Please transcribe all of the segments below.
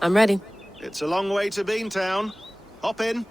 I'm ready. It's a long way to Beantown. Hop in.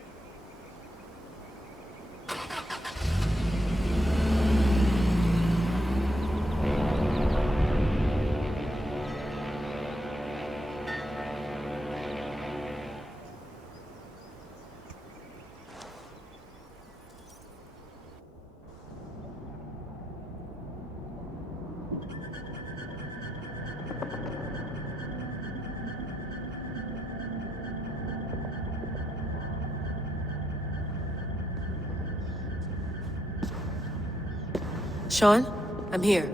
Sean, I'm here.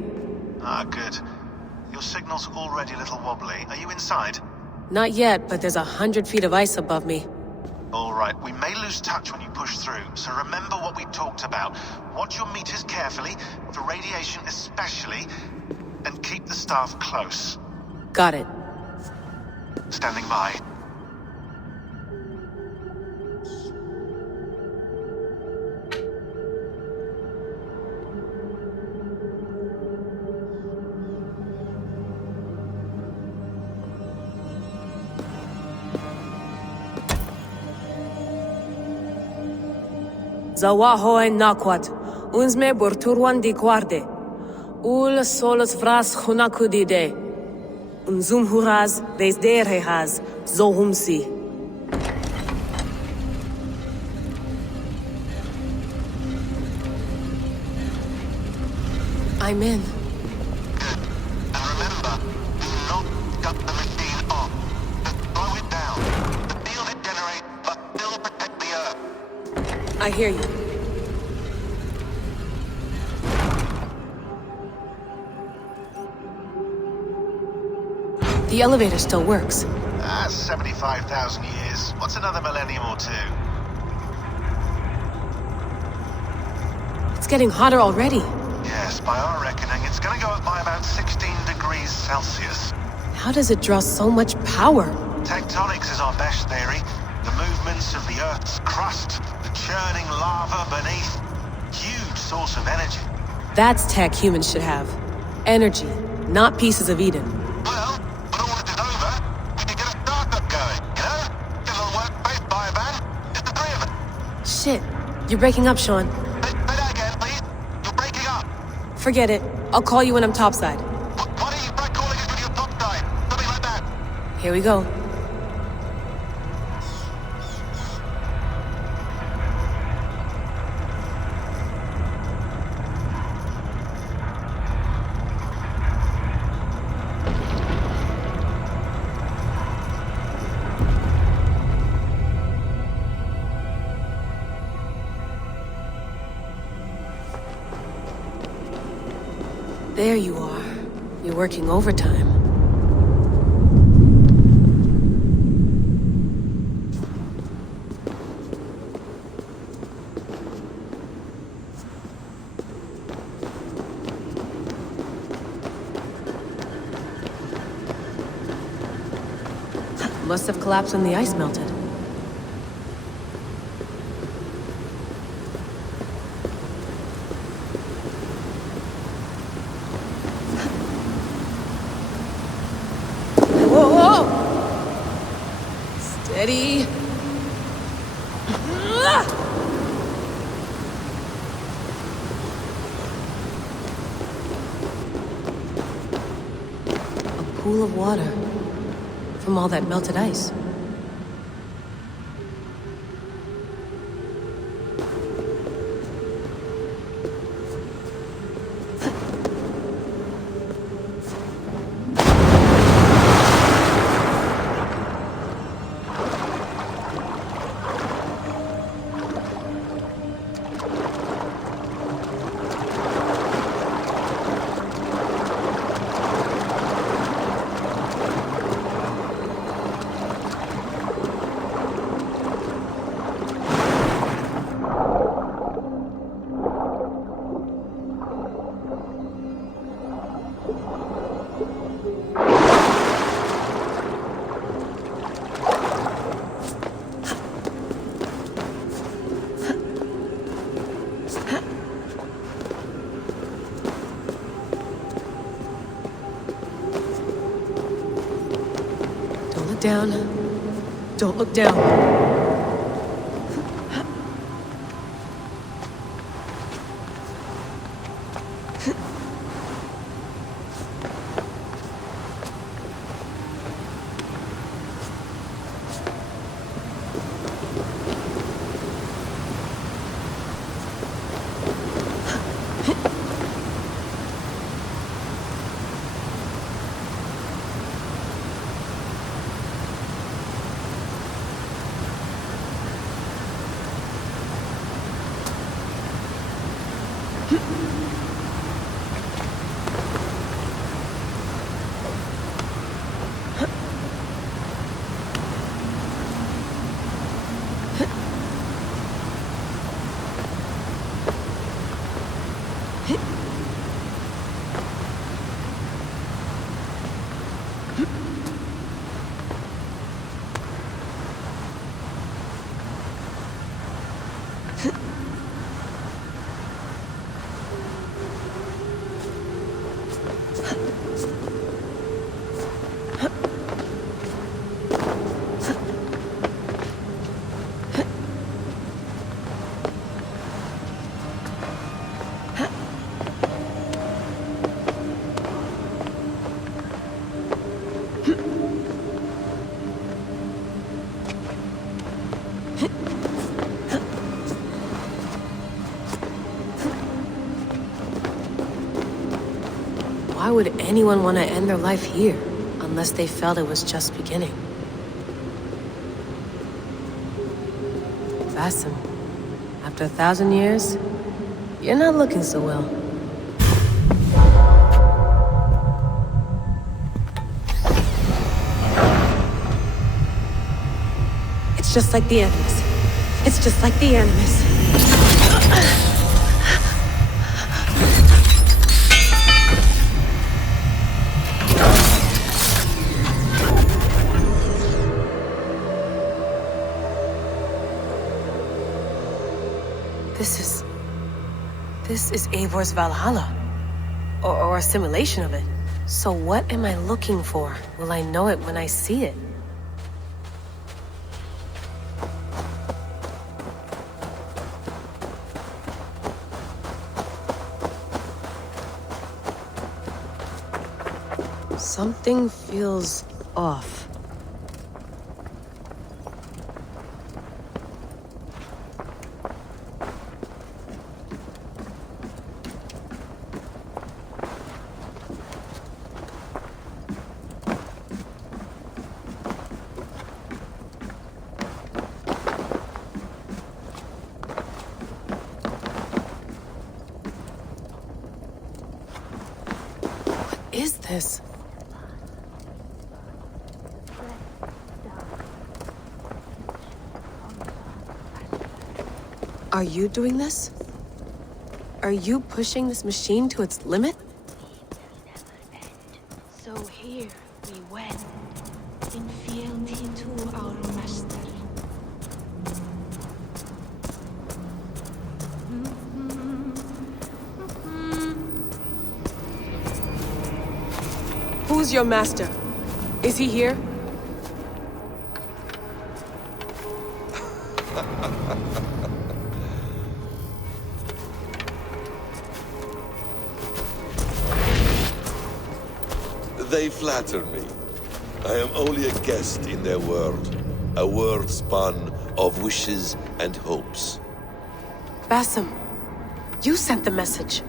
Ah, good. Your signal's already a little wobbly. Are you inside? Not yet, but there's 100 feet of ice above me. All right, we may lose touch when you push through, so remember what we talked about. Watch your meters carefully, for radiation especially, and keep the staff close. Got it. Standing by. Zawaho en nakwat. Unzme burturwan di guarde. Ul solos vras hunakudide. Unzum huraz, desderehaz, zohumsi. I'm in. And remember, do not cut the machine off. Just slow it down. The field it generates must still protect the Earth. I hear you. The elevator still works. 75,000 years. What's another millennium or two? It's getting hotter already. Yes, by our reckoning, it's gonna go up by about 16 degrees Celsius. How does it draw so much power? Tectonics is our best theory. The movements of the Earth's crust, the churning lava beneath. Huge source of energy. That's tech humans should have. Energy, not pieces of Eden. Well, when all this is over, we can get a startup going, you know? Get a little workspace, buy a van, just the three of us. Shit, you're breaking up, Sean. Say that again, please. You're breaking up. Forget it. I'll call you when I'm topside. Why don't you try calling us when you're topside? Something like that. Here we go. There you are. You're working overtime. Must have collapsed when the ice melted. Steady. A pool of water from all that melted ice. down. Don't look down. Why would anyone want to end their life here, unless they felt it was just beginning? Basim, after 1,000 years, you're not looking so well. It's just like the Animus. It's just like the Animus. This is Eivor's Valhalla. Or a simulation of it. So what am I looking for? Will I know it when I see it? Something feels off. What is this? Are you doing this? Are you pushing this machine to its limit? So here we went, in fealty to our master. Who's your master? Is he here? They flatter me. I am only a guest in their world. A world spun of wishes and hopes. Basim, you sent the message.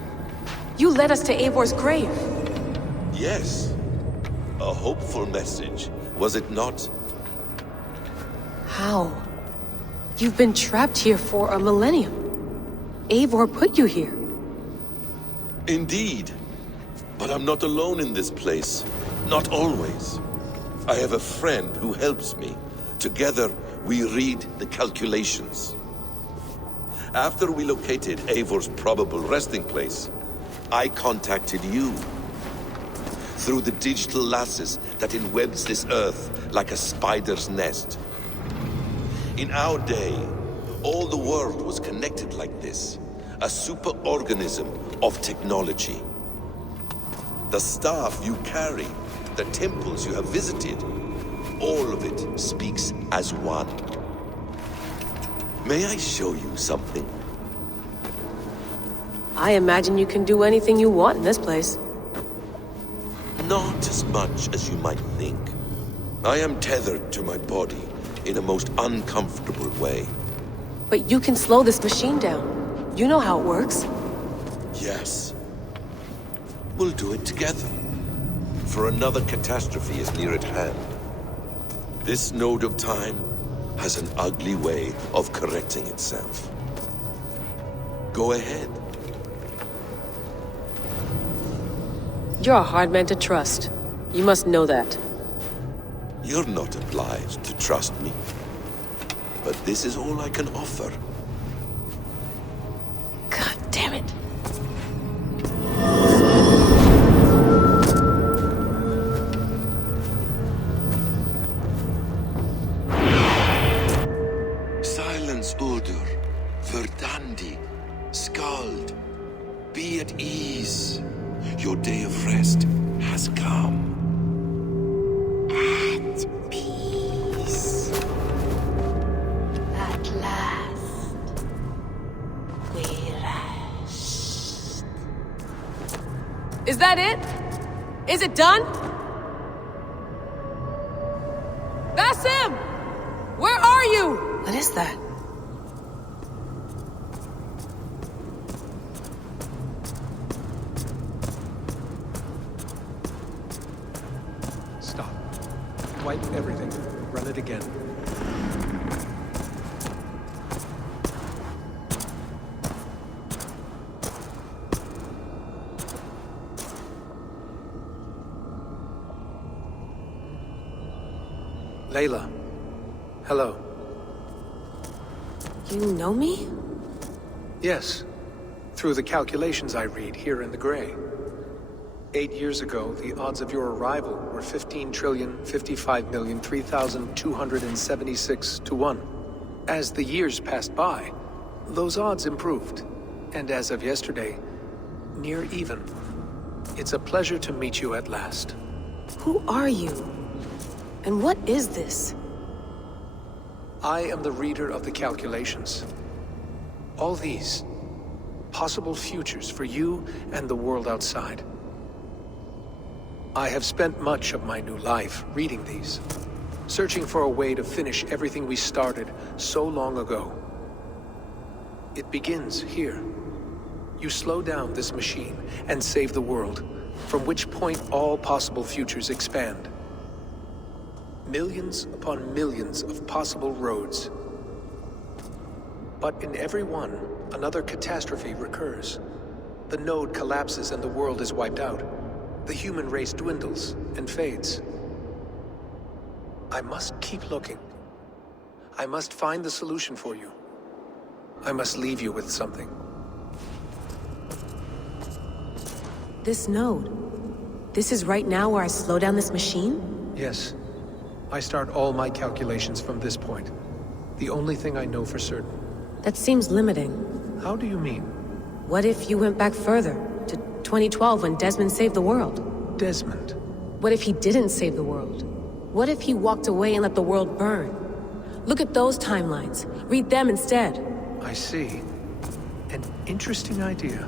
You led us to Eivor's grave. Yes. A hopeful message, was it not? How? You've been trapped here for a millennium. Eivor put you here. Indeed. But I'm not alone in this place. Not always. I have a friend who helps me. Together, we read the calculations. After we located Eivor's probable resting place, I contacted you. Through the digital lasses that enwebs this earth like a spider's nest. In our day, all the world was connected like this. A superorganism of technology. The staff you carry, the temples you have visited, all of it speaks as one. May I show you something? I imagine you can do anything you want in this place. Not as much as you might think. I am tethered to my body in a most uncomfortable way. But you can slow this machine down. You know how it works. Yes. We'll do it together. For another catastrophe is near at hand. This node of time has an ugly way of correcting itself. Go ahead. You're a hard man to trust. You must know that. You're not obliged to trust me. But this is all I can offer. God damn it. Silence, Udur. Verdandi. Skald. Be at ease. Your day of rest has come. At peace. At last, we rest. Is that it? Is it done? Basim! Where are you? What is that? Stop. Wipe everything. Run it again. Layla. Hello. You know me? Yes. Through the calculations I read here in the gray. 8 years ago, the odds of your arrival were 15,055,003,276 to 1. As the years passed by, those odds improved. And as of yesterday, near even. It's a pleasure to meet you at last. Who are you? And what is this? I am the reader of the calculations. All these, possible futures for you and the world outside. I have spent much of my new life reading these, searching for a way to finish everything we started so long ago. It begins here. You slow down this machine and save the world, from which point all possible futures expand. Millions upon millions of possible roads. But in every one, another catastrophe recurs. The node collapses and the world is wiped out. The human race dwindles and fades. I must keep looking. I must find the solution for you. I must leave you with something. This node. This is right now where I slow down this machine? Yes. I start all my calculations from this point. The only thing I know for certain. That seems limiting. How do you mean? What if you went back further, to 2012 when Desmond saved the world? Desmond. What if he didn't save the world? What if he walked away and let the world burn? Look at those timelines. Read them instead. I see. An interesting idea.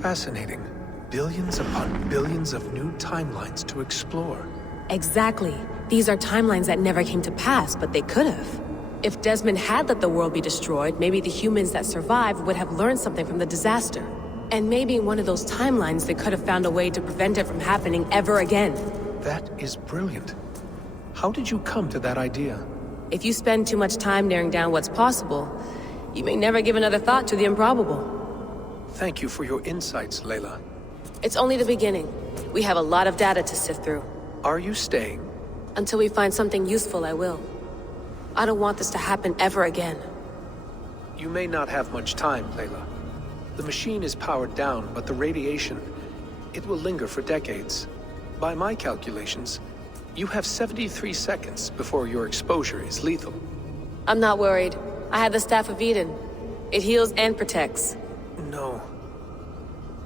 Fascinating. Billions upon billions of new timelines to explore. Exactly. These are timelines that never came to pass, but they could have. If Desmond had let the world be destroyed, maybe the humans that survived would have learned something from the disaster. And maybe in one of those timelines they could have found a way to prevent it from happening ever again. That is brilliant. How did you come to that idea? If you spend too much time narrowing down what's possible, you may never give another thought to the improbable. Thank you for your insights, Layla. It's only the beginning. We have a lot of data to sift through. Are you staying? Until we find something useful, I will. I don't want this to happen ever again. You may not have much time, Layla. The machine is powered down, but the radiation, it will linger for decades. By my calculations, you have 73 seconds before your exposure is lethal. I'm not worried. I have the Staff of Eden. It heals and protects. No.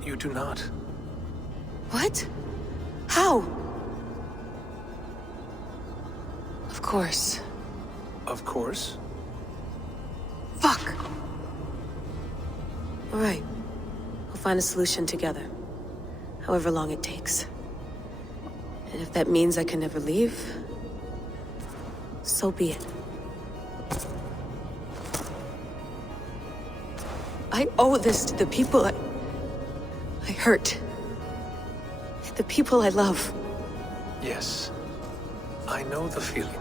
You do not. What? How? course. Of course. Fuck! Alright. We'll find a solution together. However long it takes. And if that means I can never leave, so be it. I owe this to the people I hurt. The people I love. Yes. I know the feeling.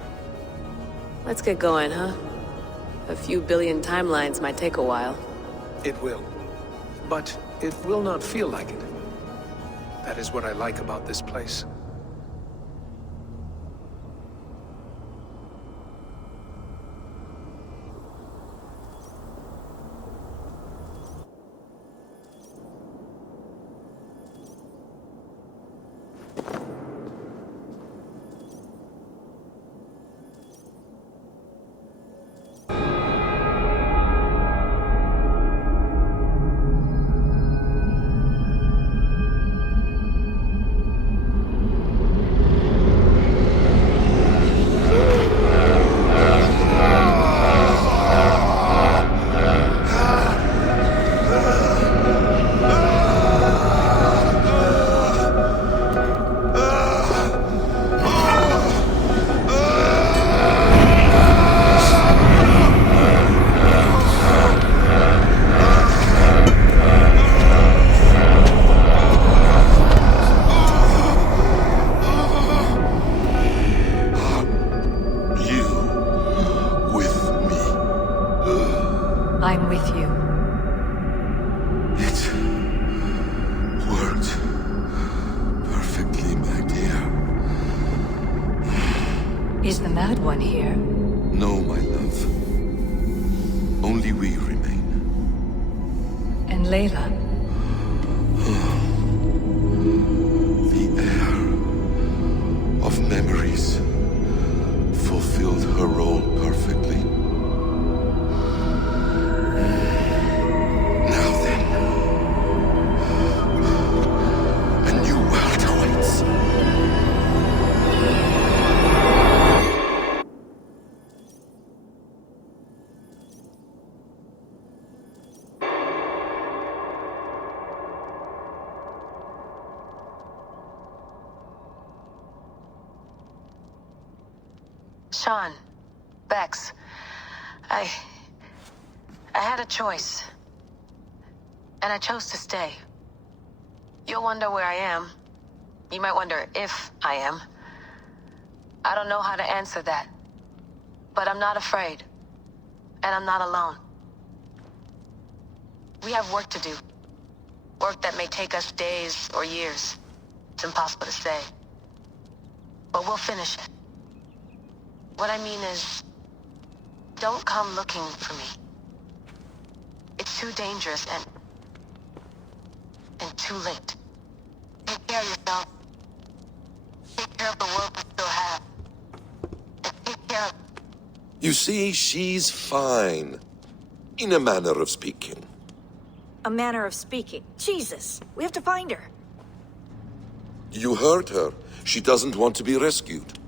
Let's get going, huh? A few billion timelines might take a while. It will. But it will not feel like it. That is what I like about this place. I'm with you. It worked perfectly, my dear. Is the Mad One here? No, my love. Only we remain. And Layla? The air of memories fulfilled her role perfectly. Now then, a new world awaits. Sean, Bex, I had a choice. And I chose to stay. You'll wonder where I am. You might wonder if I am. I don't know how to answer that. But I'm not afraid. And I'm not alone. We have work to do. Work that may take us days or years. It's impossible to say. But we'll finish it. What I mean is, don't come looking for me. It's too dangerous and too late. Take care of yourself. Take care of the world we still have. And take care of... You see, she's fine. In a manner of speaking. A manner of speaking. Jesus, we have to find her. You heard her. She doesn't want to be rescued.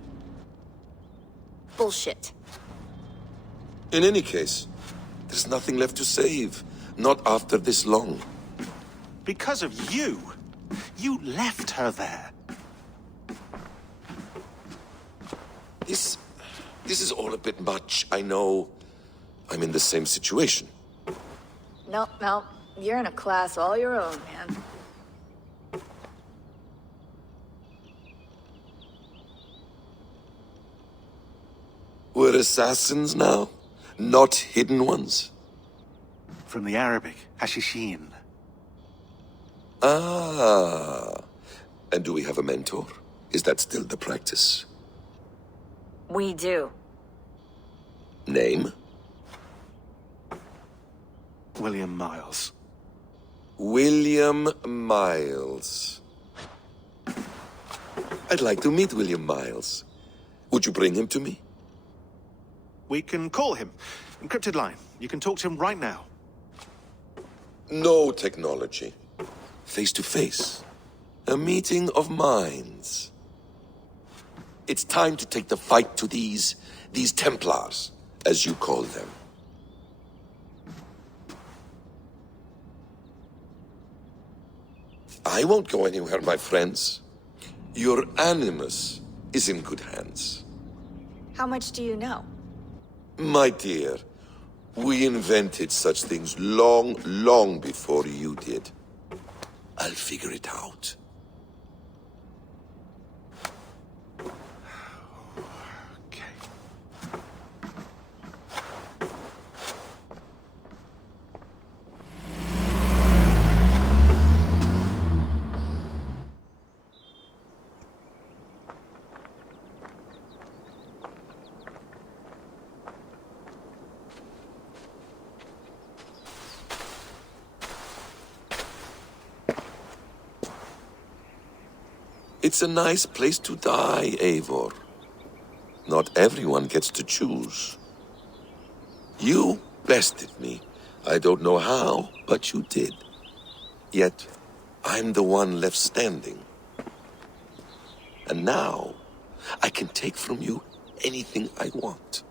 Bullshit. In any case, there's nothing left to save. Not after this long. Because of you. You left her there. This is all a bit much, I know. I'm in the same situation. No, you're in a class all your own, man. We're assassins now, not hidden ones. From the Arabic, Hashishin. Ah. And do we have a mentor? Is that still the practice? We do. Name? William Miles. William Miles. I'd like to meet William Miles. Would you bring him to me? We can call him. Encrypted line. You can talk to him right now. No technology. Face to face. A meeting of minds. It's time to take the fight to these These Templars, as you call them. I won't go anywhere, my friends. Your animus is in good hands. How much do you know? My dear, we invented such things long, long before you did. I'll figure it out. It's a nice place to die, Eivor. Not everyone gets to choose. You bested me. I don't know how, but you did. Yet, I'm the one left standing. And now, I can take from you anything I want.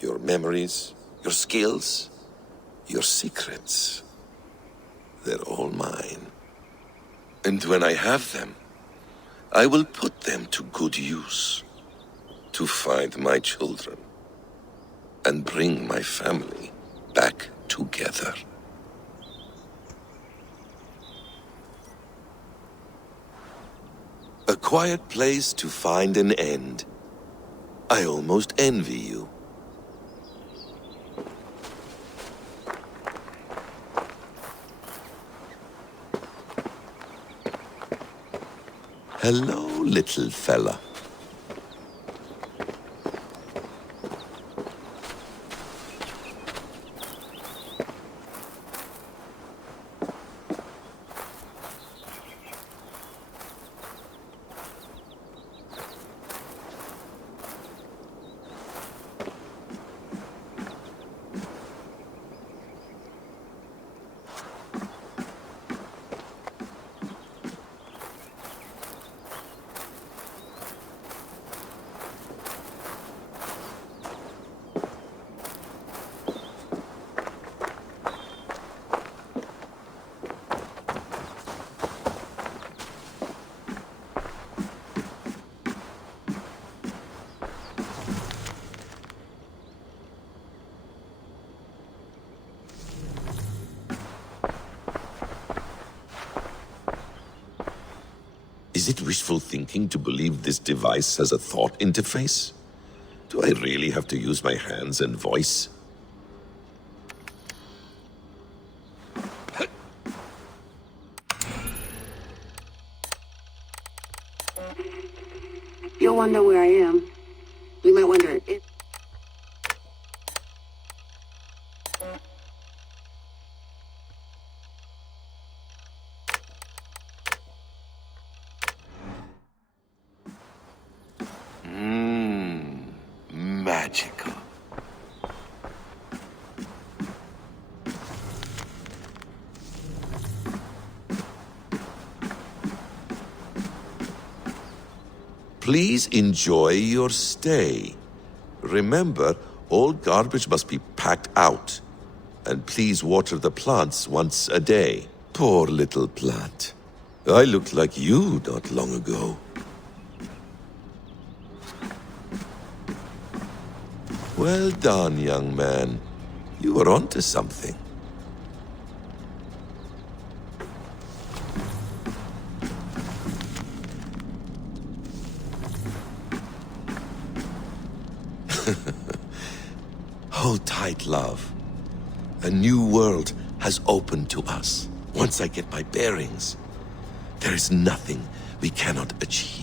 Your memories, your skills, your secrets. They're all mine. And when I have them, I will put them to good use. To find my children. And bring my family back together. A quiet place to find an end. I almost envy you. Hello, little fella. Is it wishful thinking to believe this device has a thought interface? Do I really have to use my hands and voice? You'll wonder where I am. You might wonder if... Magical. Please enjoy your stay. Remember, all garbage must be packed out. And please water the plants once a day. Poor little plant. I looked like you not long ago. Well done, young man. You were onto something. Hold tight, love. A new world has opened to us. Once I get my bearings, there is nothing we cannot achieve.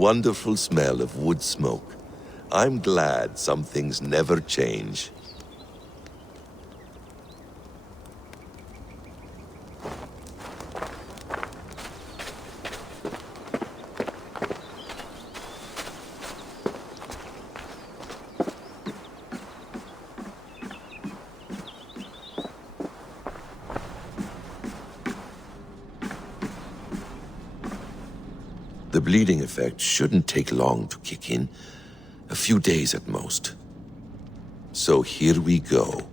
wonderful smell of wood smoke. I'm glad some things never change. The bleeding effect shouldn't take long to kick in. A few days at most. So here we go.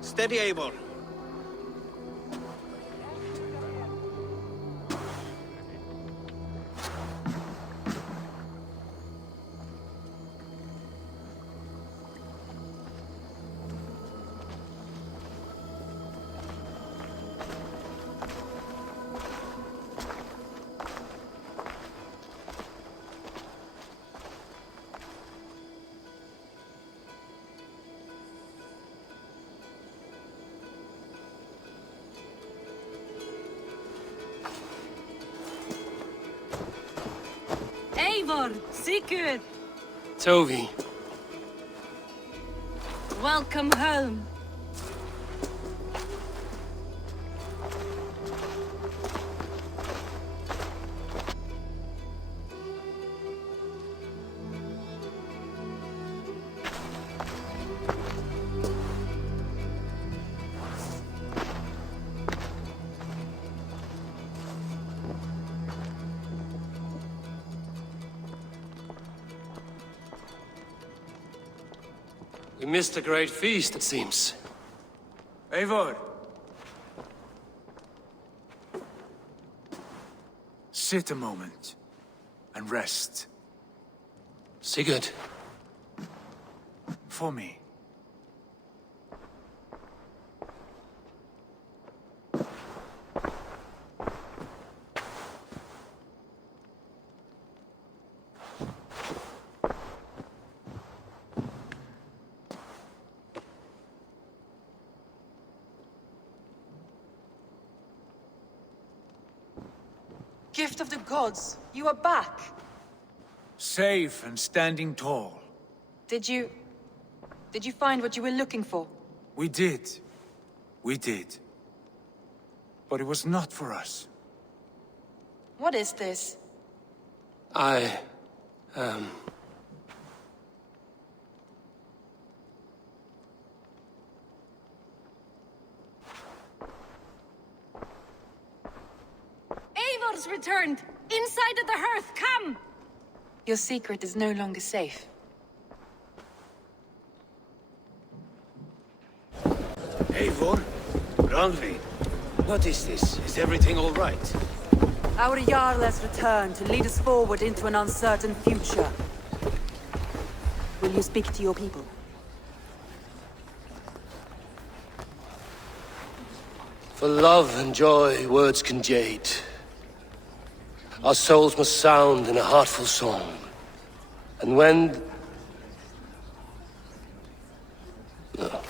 Steady, Eivor. Eivor, Sigurd, Tovi. welcome home. We missed a great feast, it seems. Eivor! Sit a moment and rest. Sigurd. For me. Gift of the gods, you are back. Safe and standing tall. Did you find what you were looking for? We did. We did. But it was not for us. What is this? has returned! Inside of the hearth, come! Your secret is no longer safe. Eivor? Randvi? What is this? Is everything all right? Our Jarl has returned to lead us forward into an uncertain future. Will you speak to your people? For love and joy, words can jade. Our souls must sound in a heartful song. And when... No.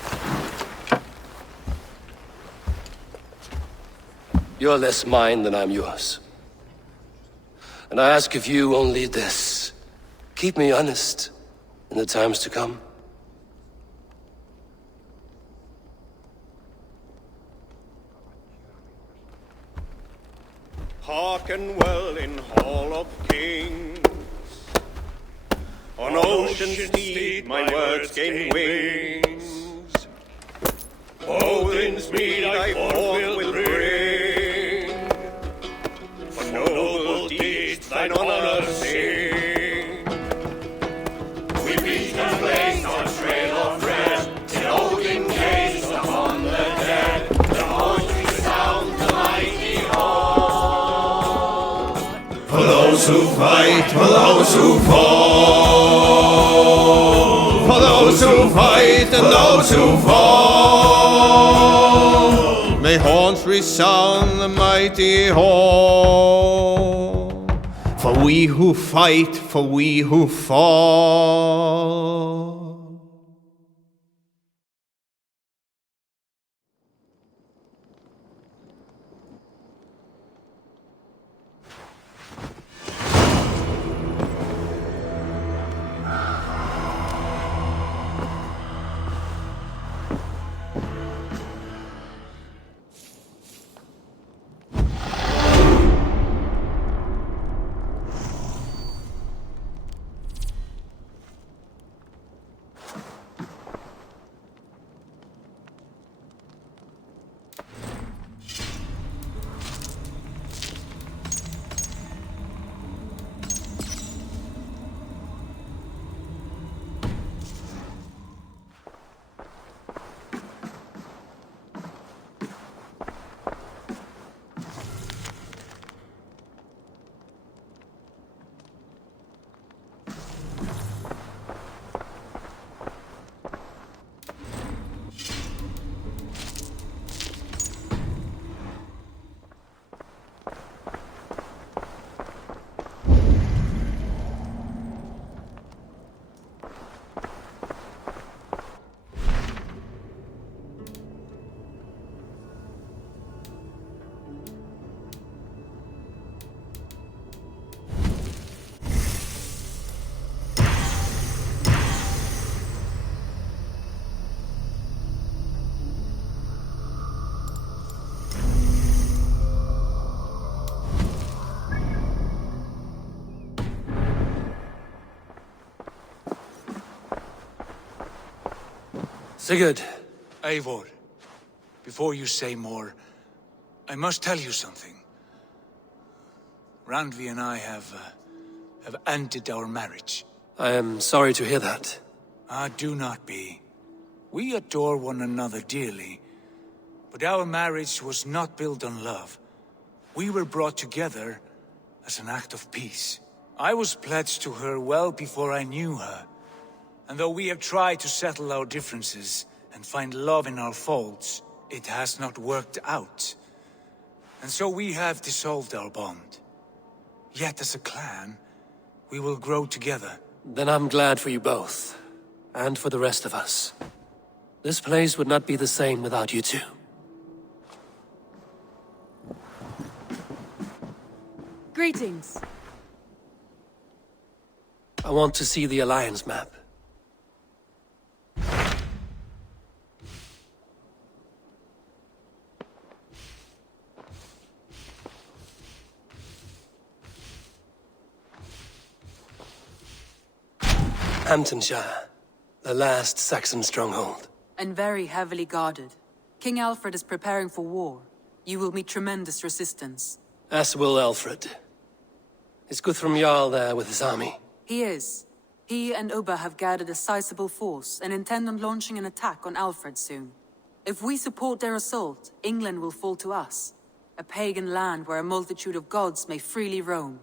You're less mine than I'm yours. And I ask of you only this. Keep me honest in the times to come. Hearken well in Hall of Kings. On ocean's steed my words gain wings. Odin's mead I forth will bring. For noble deeds thine honor sing. We beat and blaze our trail of red, till Odin gaze upon the dead. The voice resound the mighty hall. For those who fight, for those who fall. For those who fight and those who fall. May horns resound the mighty hall. For we who fight, for we who fall. Sigurd. Eivor, before you say more, I must tell you something. Randvi and I have ended our marriage. I am sorry to hear that. Ah, do not be. We adore one another dearly, but our marriage was not built on love. We were brought together as an act of peace. I was pledged to her well before I knew her. And though we have tried to settle our differences and find love in our faults, it has not worked out. And so we have dissolved our bond. Yet as a clan, we will grow together. Then I'm glad for you both, and for the rest of us. This place would not be the same without you two. Greetings. I want to see the Alliance map. Hamptonshire, the last Saxon stronghold. And very heavily guarded. King Alfred is preparing for war. You will meet tremendous resistance. As will Alfred. Is Guthrum Jarl there with his army? He is. He and Ubba have gathered a sizable force and intend on launching an attack on Alfred soon. If we support their assault, England will fall to us. A pagan land where a multitude of gods may freely roam.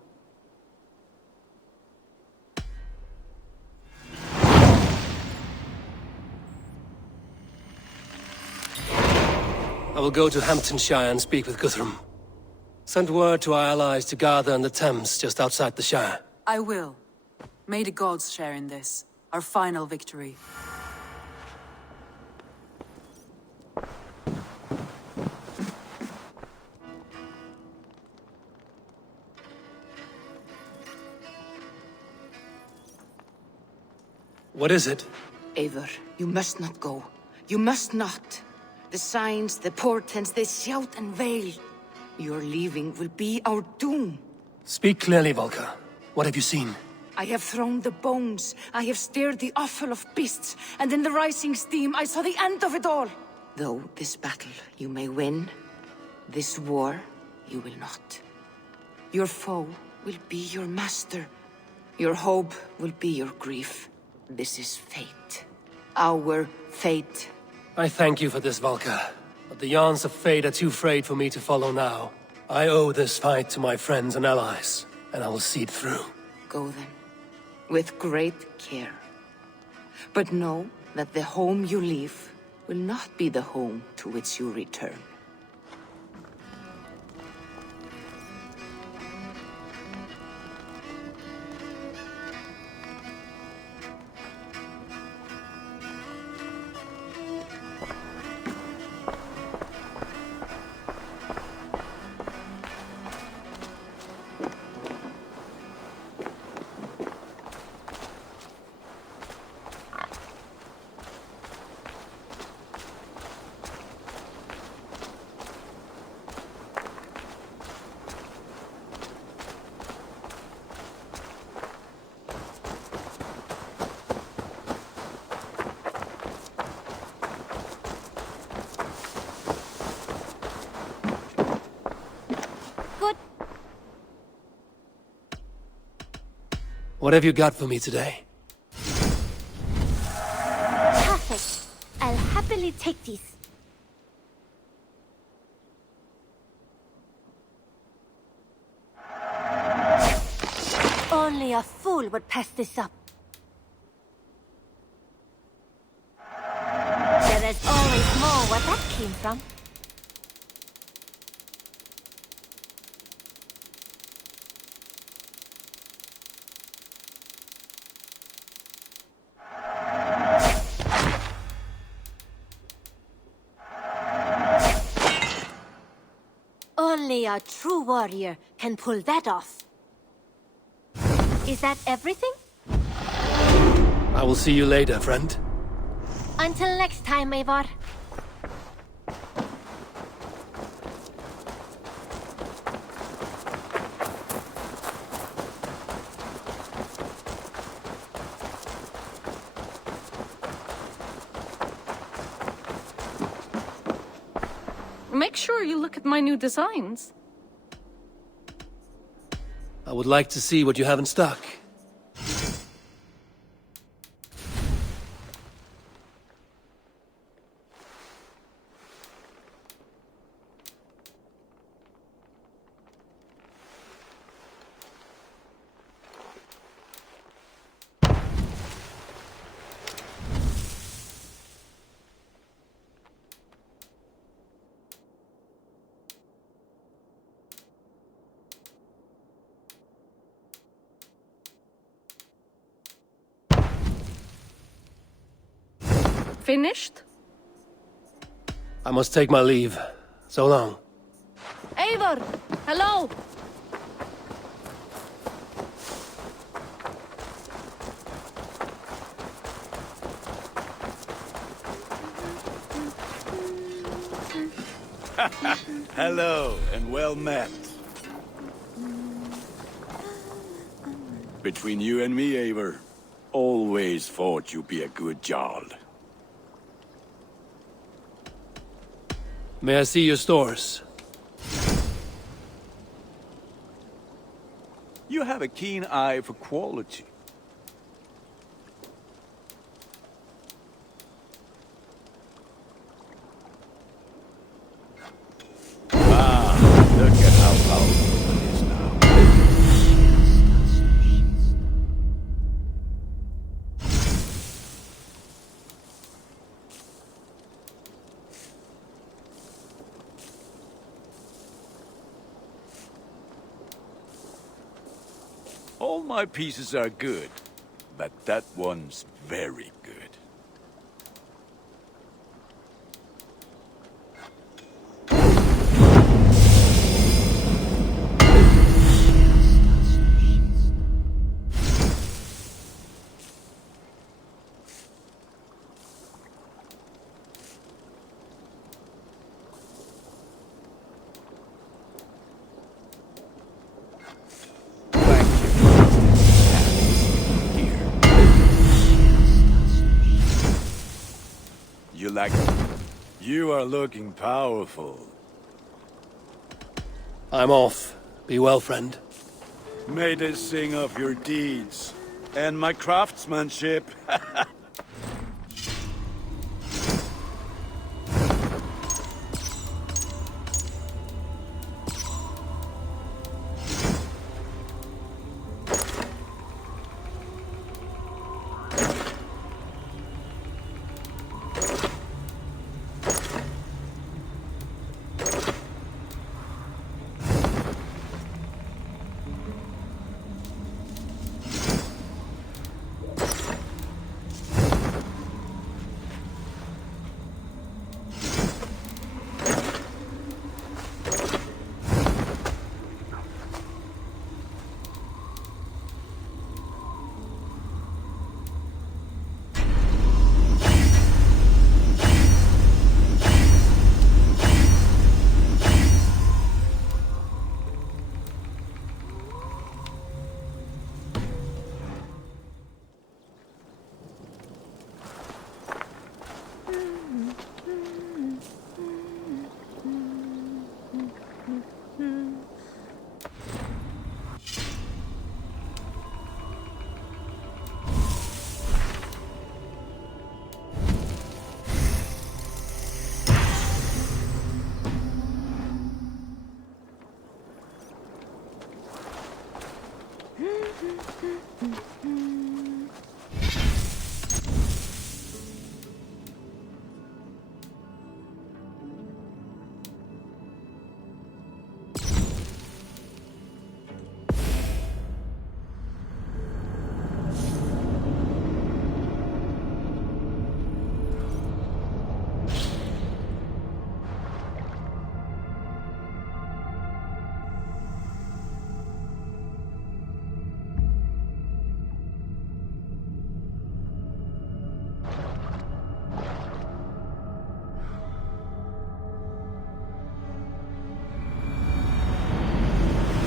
I will go to Hamptonshire and speak with Guthrum. Send word to our allies to gather in the Thames just outside the Shire. I will. May the gods share in this, our final victory. What is it? Eivor, you must not go. You must not. The signs, the portents, they shout and wail. Your leaving will be our doom. Speak clearly, Volker. What have you seen? I have thrown the bones. I have stirred the offal of beasts. And in the rising steam, I saw the end of it all. Though this battle you may win, this war you will not. Your foe will be your master. Your hope will be your grief. This is fate. Our fate. I thank you for this, Volker. But the yarns of fate are too frayed for me to follow now. I owe this fight to my friends and allies, and I will see it through. Go then, with great care. But know that the home you leave will not be the home to which you return. What have you got for me today? Perfect. I'll happily take these. Only a fool would pass this up. There is always more where that came from. Only a true warrior can pull that off. Is that everything? I will see you later, friend. Until next time, Eivor. Make sure you look at my new designs. I would like to see what you have in stock. Finished? I must take my leave. So long. Eivor! Hello! Hello, and well met. Between you and me, Eivor, always thought you'd be a good Jarl. May I see your stores? have a keen eye for quality. Ah, look at how powerful it is now. All my pieces are good, but that one's very good. You like it? You are looking powerful. I'm off. Be well, friend. May they sing of your deeds and my craftsmanship.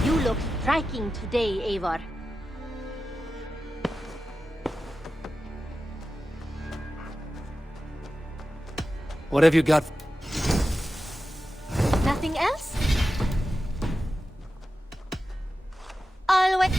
You look striking today, Eivor. What have you got? Nothing else? Always.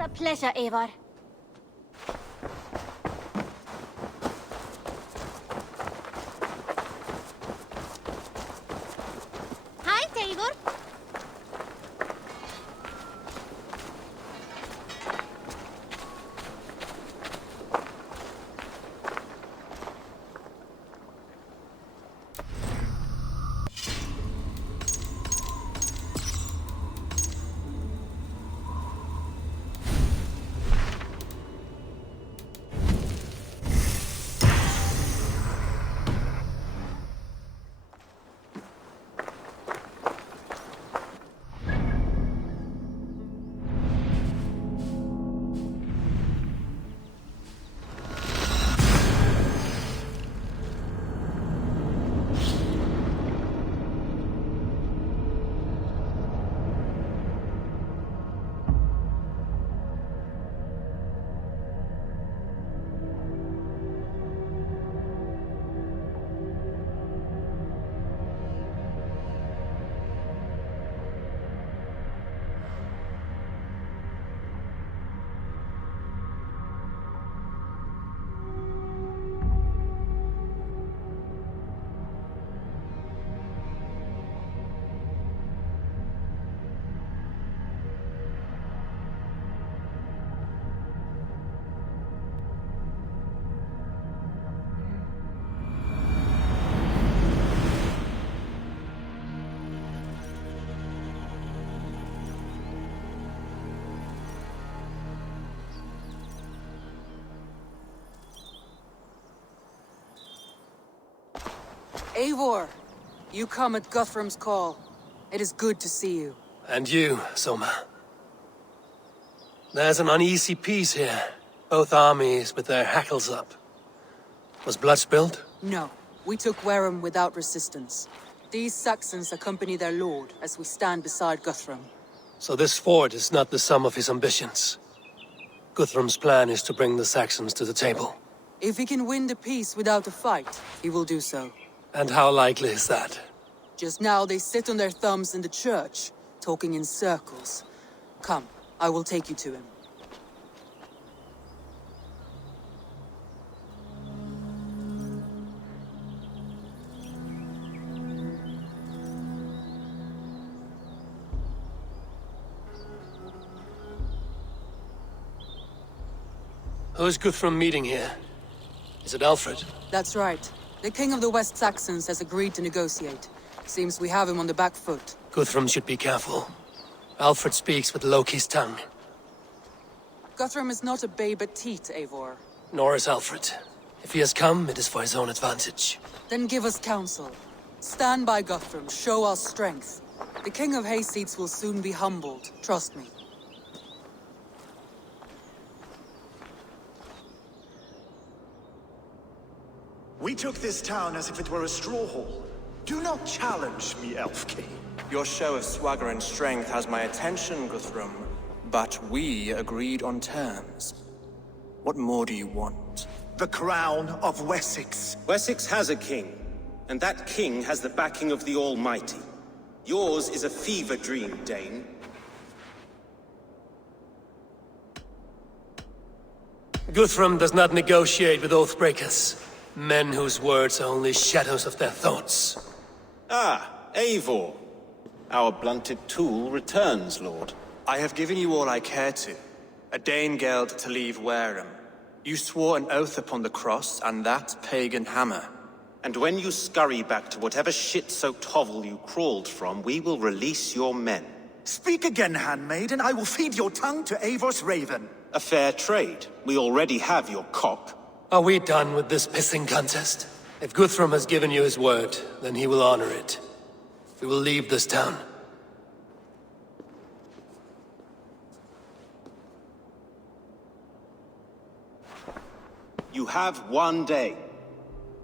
It's a pleasure, Eivor. Hi, Eivor. Eivor, you come at Guthrum's call. It is good to see you. And you, Soma. There's an uneasy peace here. Both armies with their hackles up. Was blood spilled? No, we took Wareham without resistance. These Saxons accompany their lord as we stand beside Guthrum. So this fort is not the sum of his ambitions. Guthrum's plan is to bring the Saxons to the table. If he can win the peace without a fight, he will do so. And how likely is that? Just now they sit on their thumbs in the church, talking in circles. Come, I will take you to him. Who's Guthrum meeting here? Is it Alfred? That's right. The King of the West Saxons has agreed to negotiate. Seems we have him on the back foot. Guthrum should be careful. Alfred speaks with Loki's tongue. Guthrum is not a babe at teat, Eivor. Nor is Alfred. If he has come, it is for his own advantage. Then give us counsel. Stand by Guthrum, show our strength. The King of Hayseeds will soon be humbled, trust me. We took this town as if it were a straw hall. Do not challenge me, Elf King. Your show of swagger and strength has my attention, Guthrum. But we agreed on terms. What more do you want? The crown of Wessex. Wessex has a king, and that king has the backing of the Almighty. Yours is a fever dream, Dane. Guthrum does not negotiate with oathbreakers. Men whose words are only shadows of their thoughts. Ah, Eivor. Our blunted tool returns, Lord. I have given you all I care to. A Danegeld to leave Wareham. You swore an oath upon the cross, and that pagan hammer. And when you scurry back to whatever shit-soaked hovel you crawled from, we will release your men. Speak again, handmaid, and I will feed your tongue to Eivor's raven. A fair trade. We already have your cock. Are we done with this pissing contest? If Guthrum has given you his word, then he will honor it. We will leave this town. You have one day.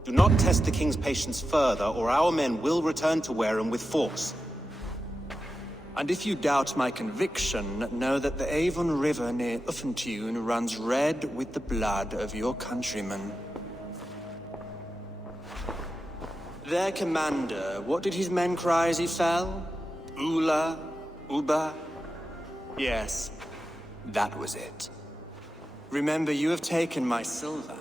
Do not test the king's patience further, or our men will return to Wareham with force. And if you doubt my conviction, know that the Avon River near Uffentune runs red with the blood of your countrymen. Their commander, what did his men cry as he fell? Ula? Uba? Yes, that was it. Remember, you have taken my silver.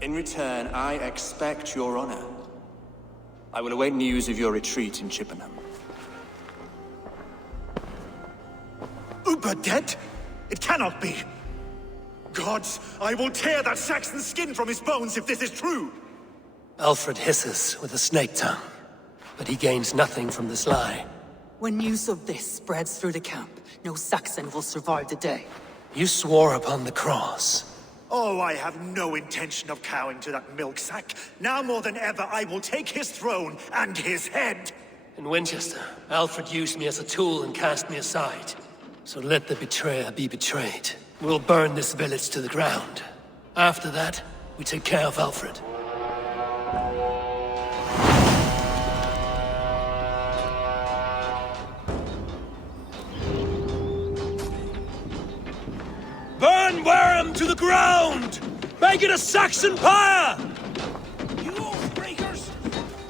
In return, I expect your honor. I will await news of your retreat in Chippenham. Uber dead? It cannot be. Gods, I will tear that Saxon skin from his bones if this is true. Alfred hisses with a snake tongue, but he gains nothing from this lie. When news of this spreads through the camp, no Saxon will survive the day. You swore upon the cross. Oh, I have no intention of cowing to that milksack. Now more than ever, I will take his throne and his head. In Winchester, Alfred used me as a tool and cast me aside. So let the betrayer be betrayed. We'll burn this village to the ground. After that, we take care of Alfred. Burn Wareham to the ground! Make it a Saxon pyre! You oathbreakers!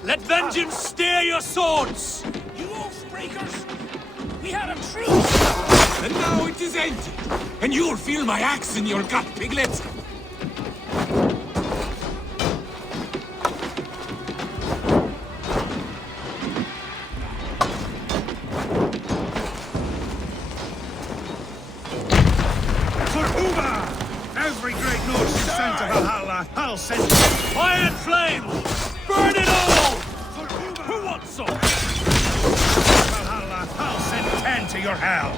Let vengeance steer your swords! You oathbreakers! We had a truce! And now it is ended! And you'll feel my axe in your gut, piglet! Every great Norse is sent to Valhalla. I'll send Fire and flame! Burn it all! Who wants some? Valhalla, I'll send 10 to your hell.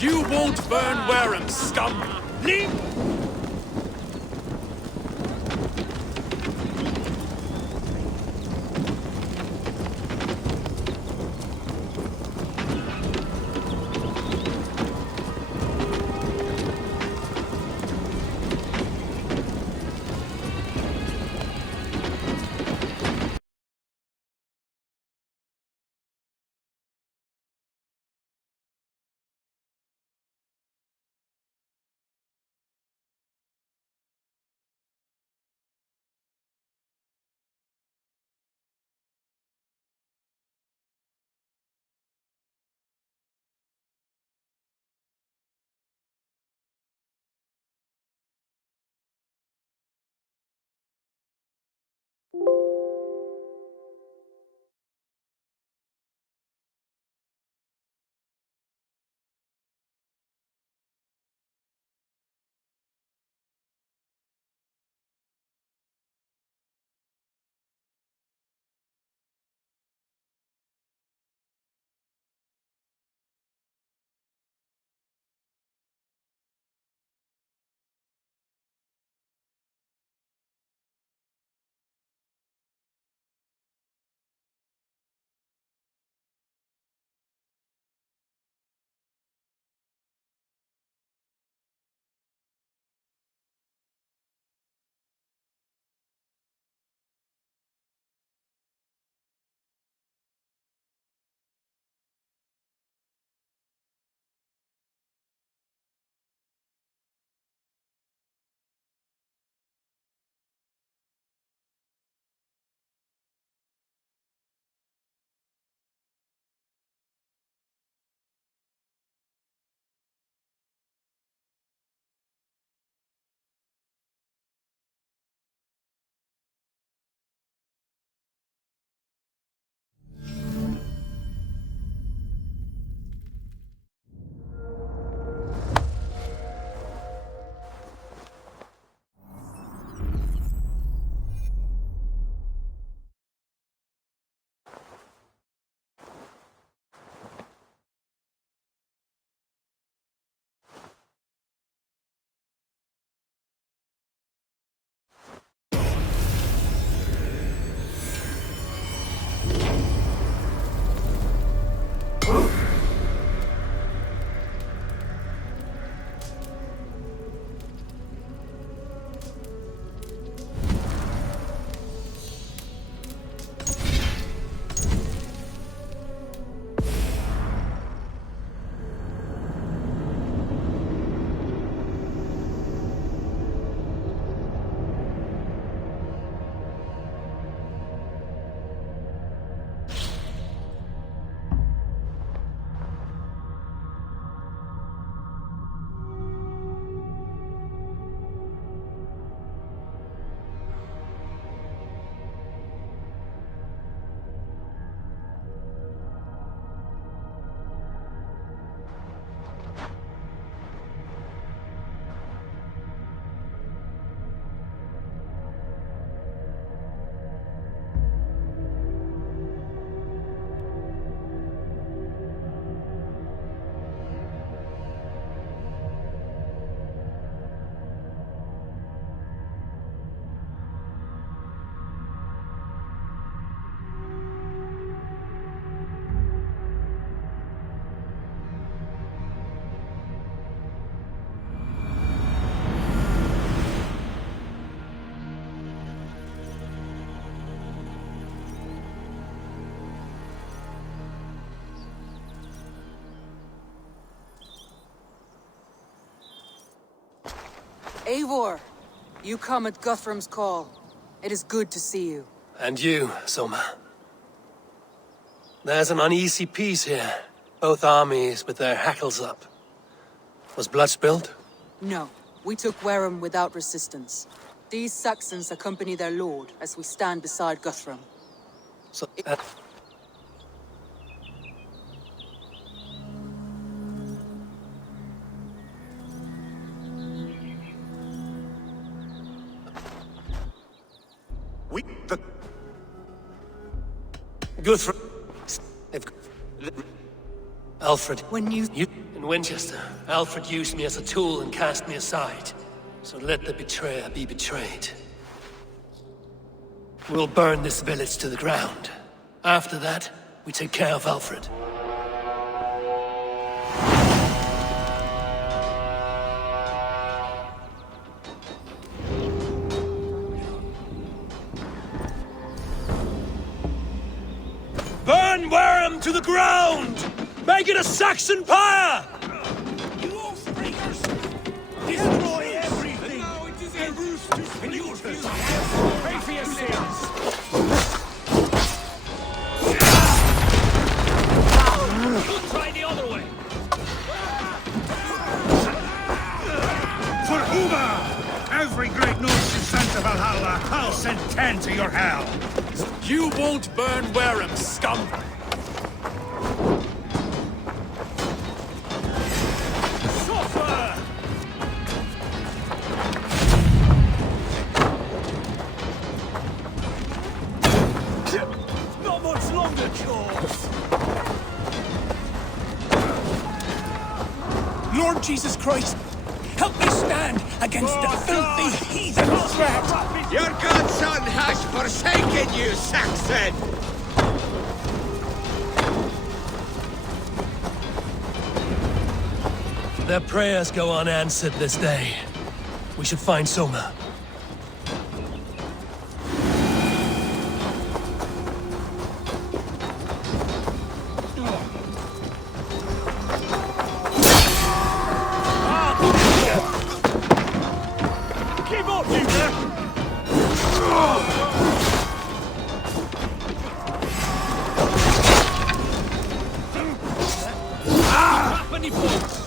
You won't burn Wareham, scum! Leave! Eivor, you come at Guthrum's call. It is good to see you. And you, Soma. There's an uneasy peace here. Both armies with their hackles up. Was blood spilled? No, we took Wareham without resistance. These Saxons accompany their lord as we stand beside Guthrum. So, Guthrum... Alfred, when you... In Winchester, Alfred used me as a tool and cast me aside. So let the betrayer be betrayed. We'll burn this village to the ground. After that, we take care of Alfred. Burn Wareham to the ground! Make it a Saxon pyre! You oath-breakers! Destroy everything! Now it is a roost to splinters! Pray for your sins! Try the other way! For Uber! Every great Norse you sent to Valhalla, I'll send 10 to your hell! You won't burn Wareham, scum! Not much longer, Claws! Lord Jesus Christ, help me stand against the filthy heathen threat! Your godson has forsaken you, Saxon! Their prayers go unanswered this day. We should find Soma. Keep up, you there! Many folks!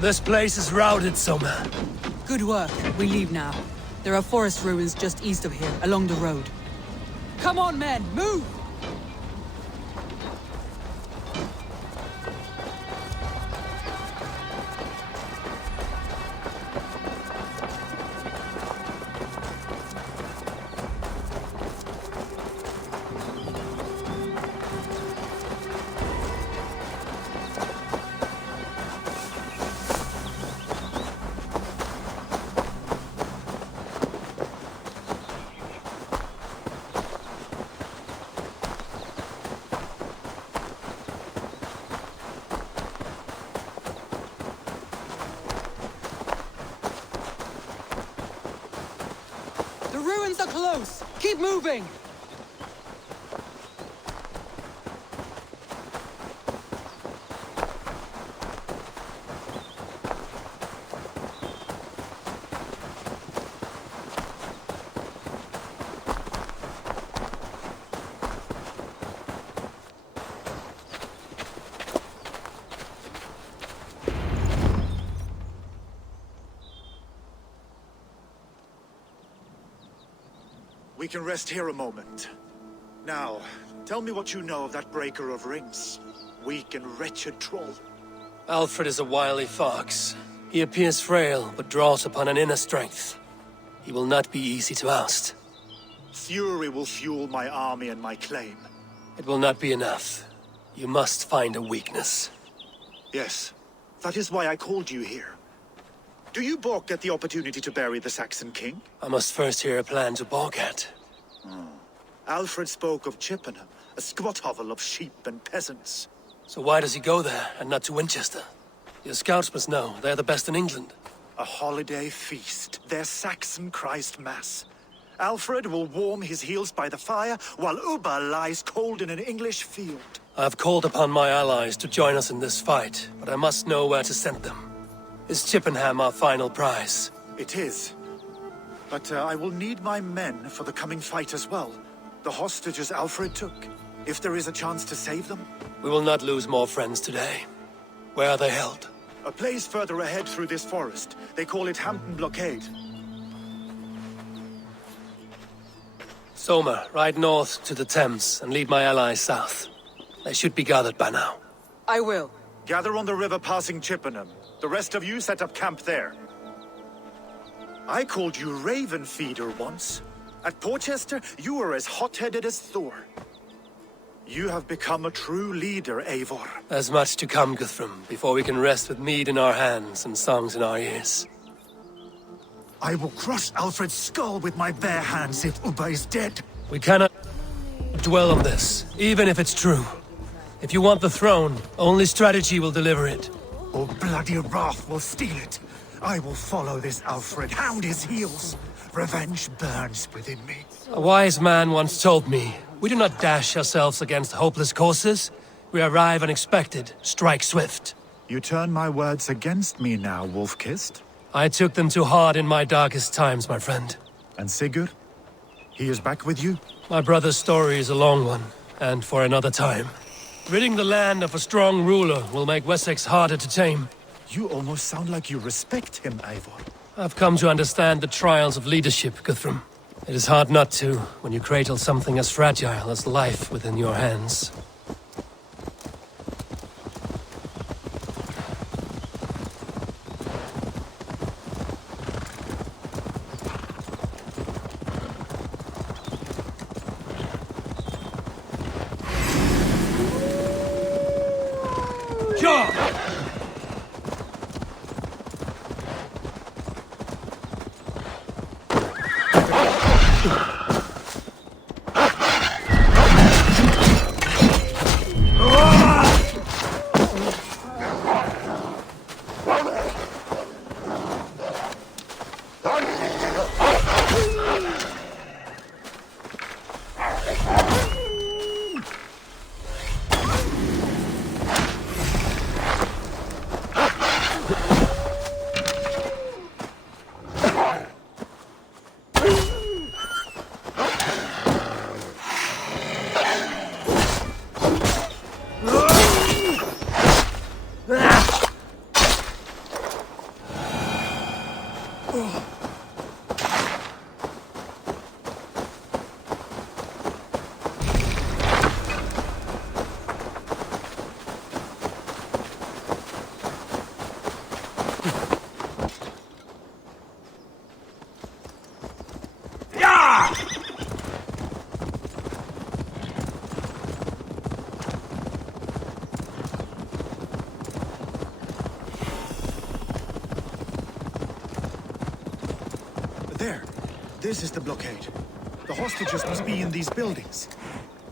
This place is routed, Soma. Good work. We leave now. There are forest ruins just east of here, along the road. Come on, men! Move! The ruins are close! Keep moving! We can rest here a moment. Now, tell me what you know of that breaker of rings. Weak and wretched troll. Alfred is a wily fox. He appears frail, but draws upon an inner strength. He will not be easy to oust. Fury will fuel my army and my claim. It will not be enough. You must find a weakness. Yes, that is why I called you here. Do you balk at the opportunity to bury the Saxon king? I must first hear a plan to balk at. Alfred spoke of Chippenham, a squat hovel of sheep and peasants. So why does he go there, and not to Winchester? Your scouts must know. They're the best in England. A holiday feast. Their Saxon Christ Mass. Alfred will warm his heels by the fire, while Ubba lies cold in an English field. I've called upon my allies to join us in this fight, but I must know where to send them. Is Chippenham our final prize? It is. But I will need my men for the coming fight as well. The hostages Alfred took. If there is a chance to save them. We will not lose more friends today. Where are they held? A place further ahead through this forest. They call it Hampton Blockade. Soma, ride north to the Thames and lead my allies south. They should be gathered by now. I will. Gather on the river passing Chippenham. The rest of you set up camp there. I called you Raven Feeder once. At Porchester, you were as hot-headed as Thor. You have become a true leader, Eivor. There's much to come, Guthrum, before we can rest with mead in our hands and songs in our ears. I will crush Alfred's skull with my bare hands if Ubba is dead. We cannot dwell on this, even if it's true. If you want the throne, only strategy will deliver it. Or bloody wrath will steal it. I will follow this Alfred, hound his heels. Revenge burns within me. A wise man once told me, we do not dash ourselves against hopeless courses. We arrive unexpected, strike swift. You turn my words against me now, Wolf-Kissed. I took them too hard in my darkest times, my friend. And Sigurd? He is back with you? My brother's story is a long one, and for another time. Ridding the land of a strong ruler will make Wessex harder to tame. You almost sound like you respect him, Eivor. I've come to understand the trials of leadership, Guthrum. It is hard not to, when you cradle something as fragile as life within your hands. There. This is the blockade. The hostages must be in these buildings.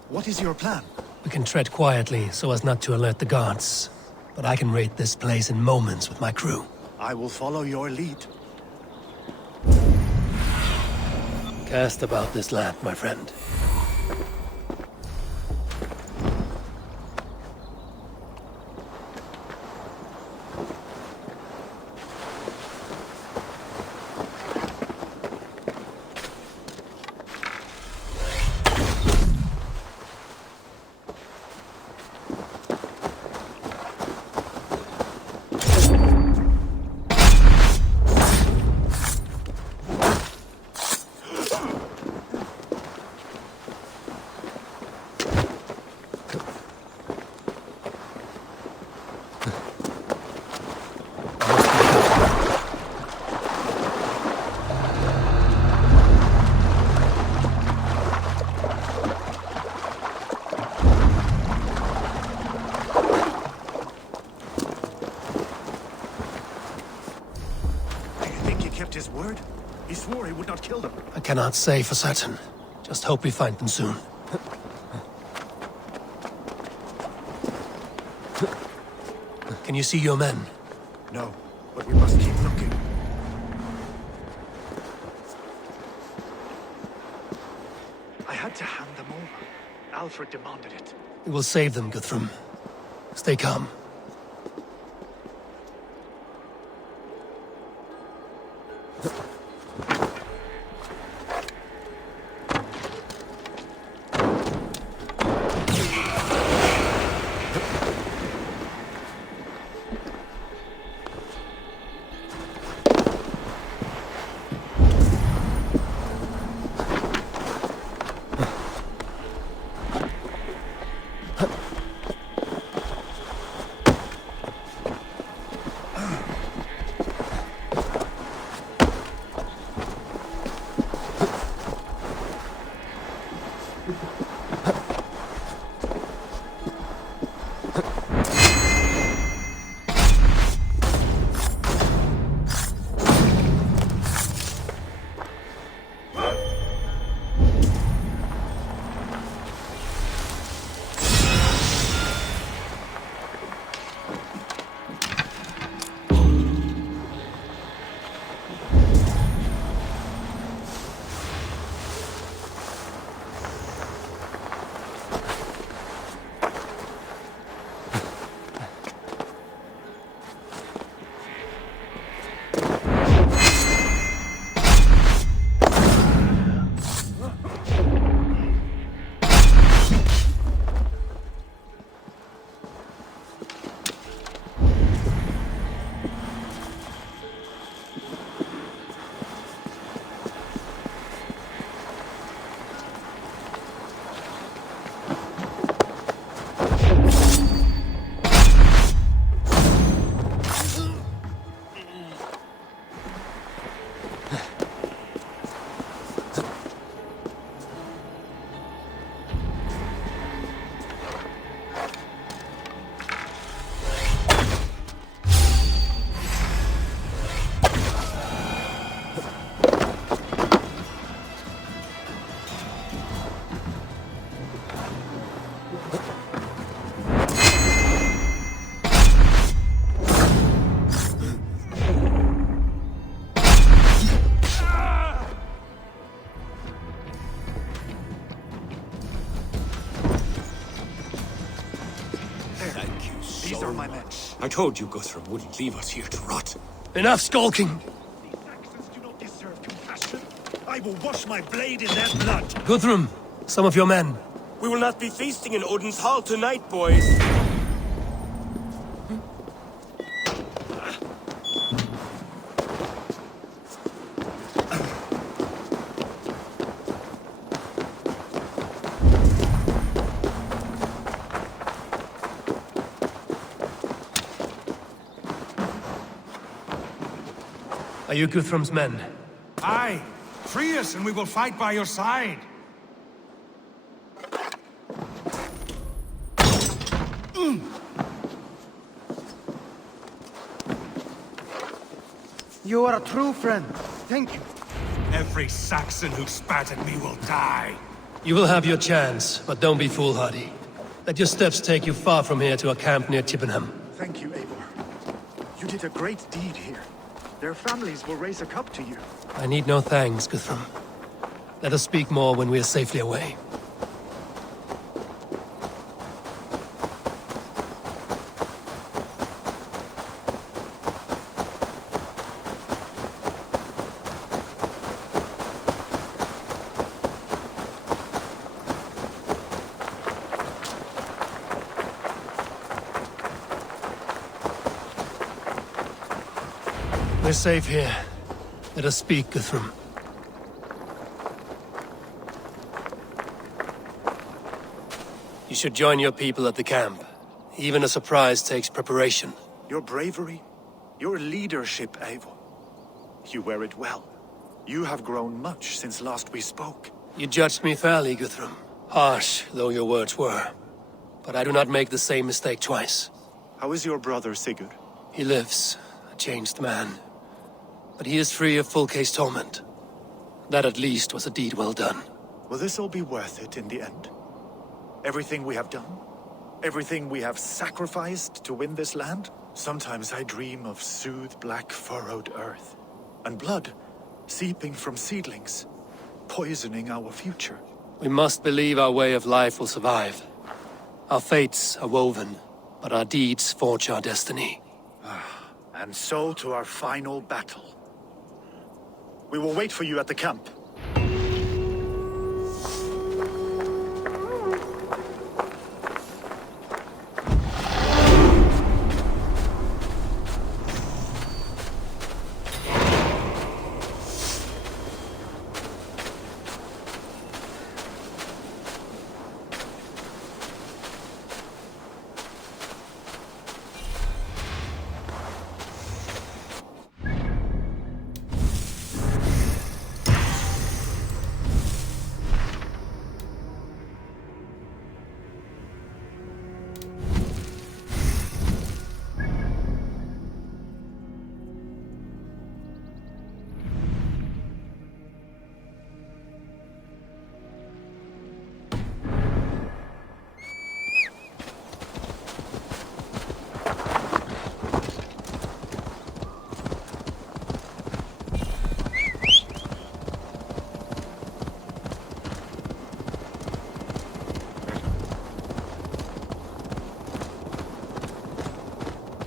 What is your plan? We can tread quietly so as not to alert the guards. But I can raid this place in moments with my crew. I will follow your lead. Cast about this land, my friend. His word? He swore he would not kill them. I cannot say for certain. Just hope we find them soon. Can you see your men? No, but we must keep looking. I had to hand them over. Alfred demanded it. We will save them, Guthrum. Stay calm. These are my men. I told you Guthrum wouldn't leave us here to rot. Enough skulking! These Saxons do not deserve compassion. I will wash my blade in their blood. Guthrum, some of your men. We will not be feasting in Odin's hall tonight, boys. Are you Guthrum's men? Aye. Free us and we will fight by your side. You are a true friend. Thank you. Every Saxon who spat at me will die. You will have your chance, but don't be foolhardy. Let your steps take you far from here to a camp near Chippenham. Thank you, Eivor. You did a great deed here. Their families will raise a cup to you. I need no thanks, Guthrum. Let us speak more when we are safely away. We're safe here. Let us speak, Guthrum. You should join your people at the camp. Even a surprise takes preparation. Your bravery, your leadership, Eivor. You wear it well. You have grown much since last we spoke. You judged me fairly, Guthrum. Harsh though your words were. But I do not make the same mistake twice. How is your brother, Sigurd? He lives, a changed man. But he is free of full case torment. That at least was a deed well done. Will this all be worth it in the end? Everything we have done? Everything we have sacrificed to win this land? Sometimes I dream of soothed black furrowed earth, and blood seeping from seedlings, poisoning our future. We must believe our way of life will survive. Our fates are woven, but our deeds forge our destiny. And so to our final battle. We will wait for you at the camp.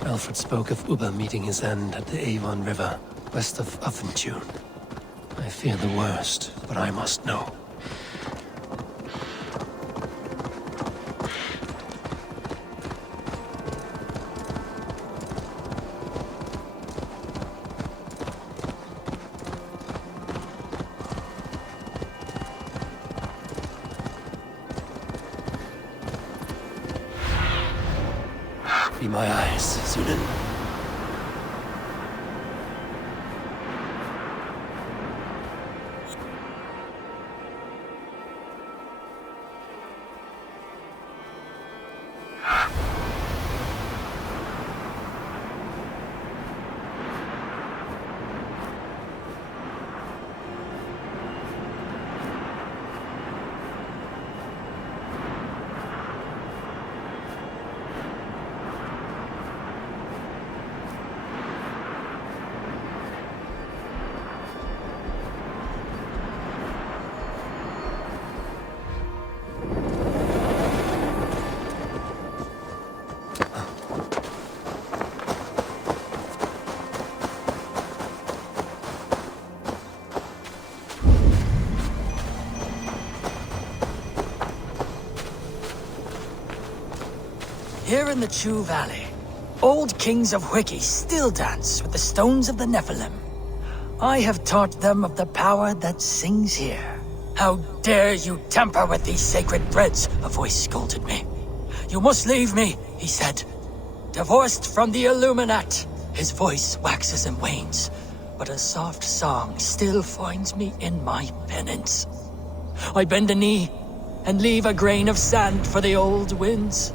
Alfred spoke of Ubba meeting his end at the Avon River, west of Uffentune. I fear the worst, but I must know. Be my eyes, Sunan. Here in the Chew Valley, old kings of Wiki still dance with the stones of the Nephilim. I have taught them of the power that sings here. How dare you tamper with these sacred threads, a voice scolded me. You must leave me, he said. Divorced from the Illuminat. His voice waxes and wanes, but a soft song still finds me in my penance. I bend a knee and leave a grain of sand for the old winds.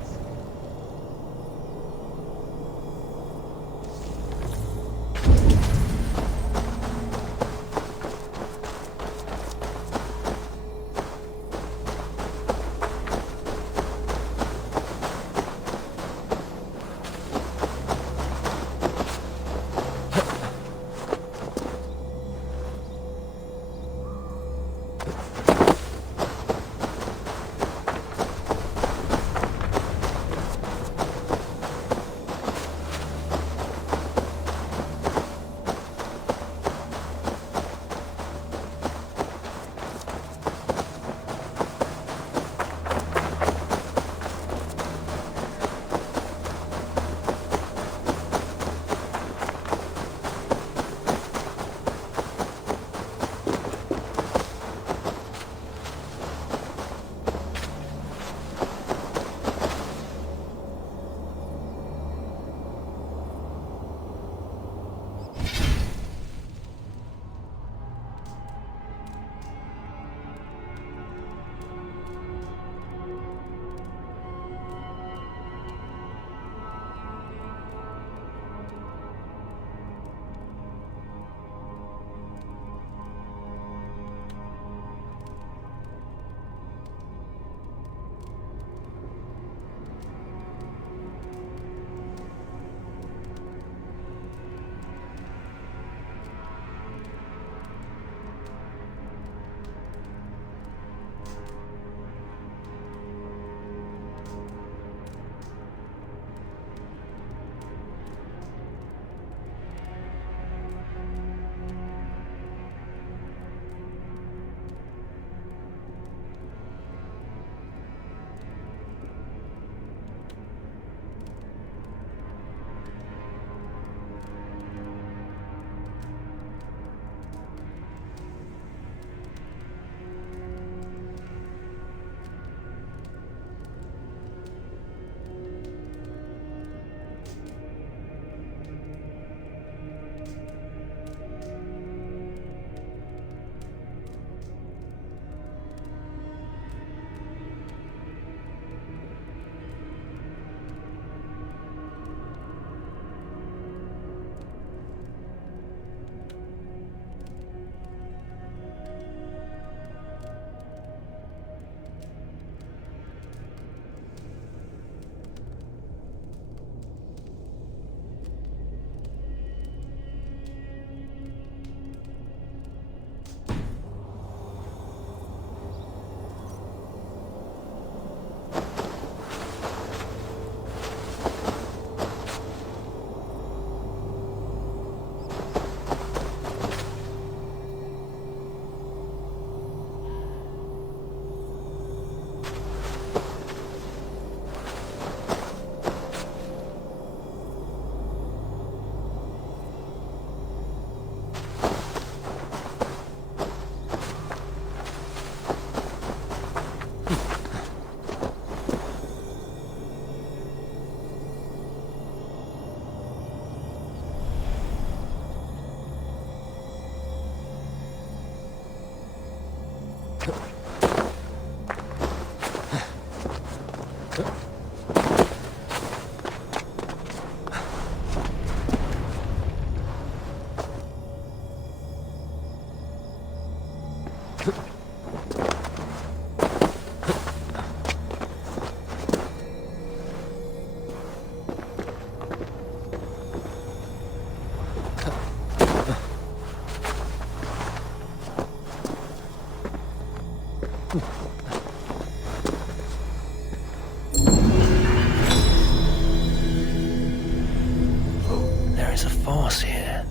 There is a force here.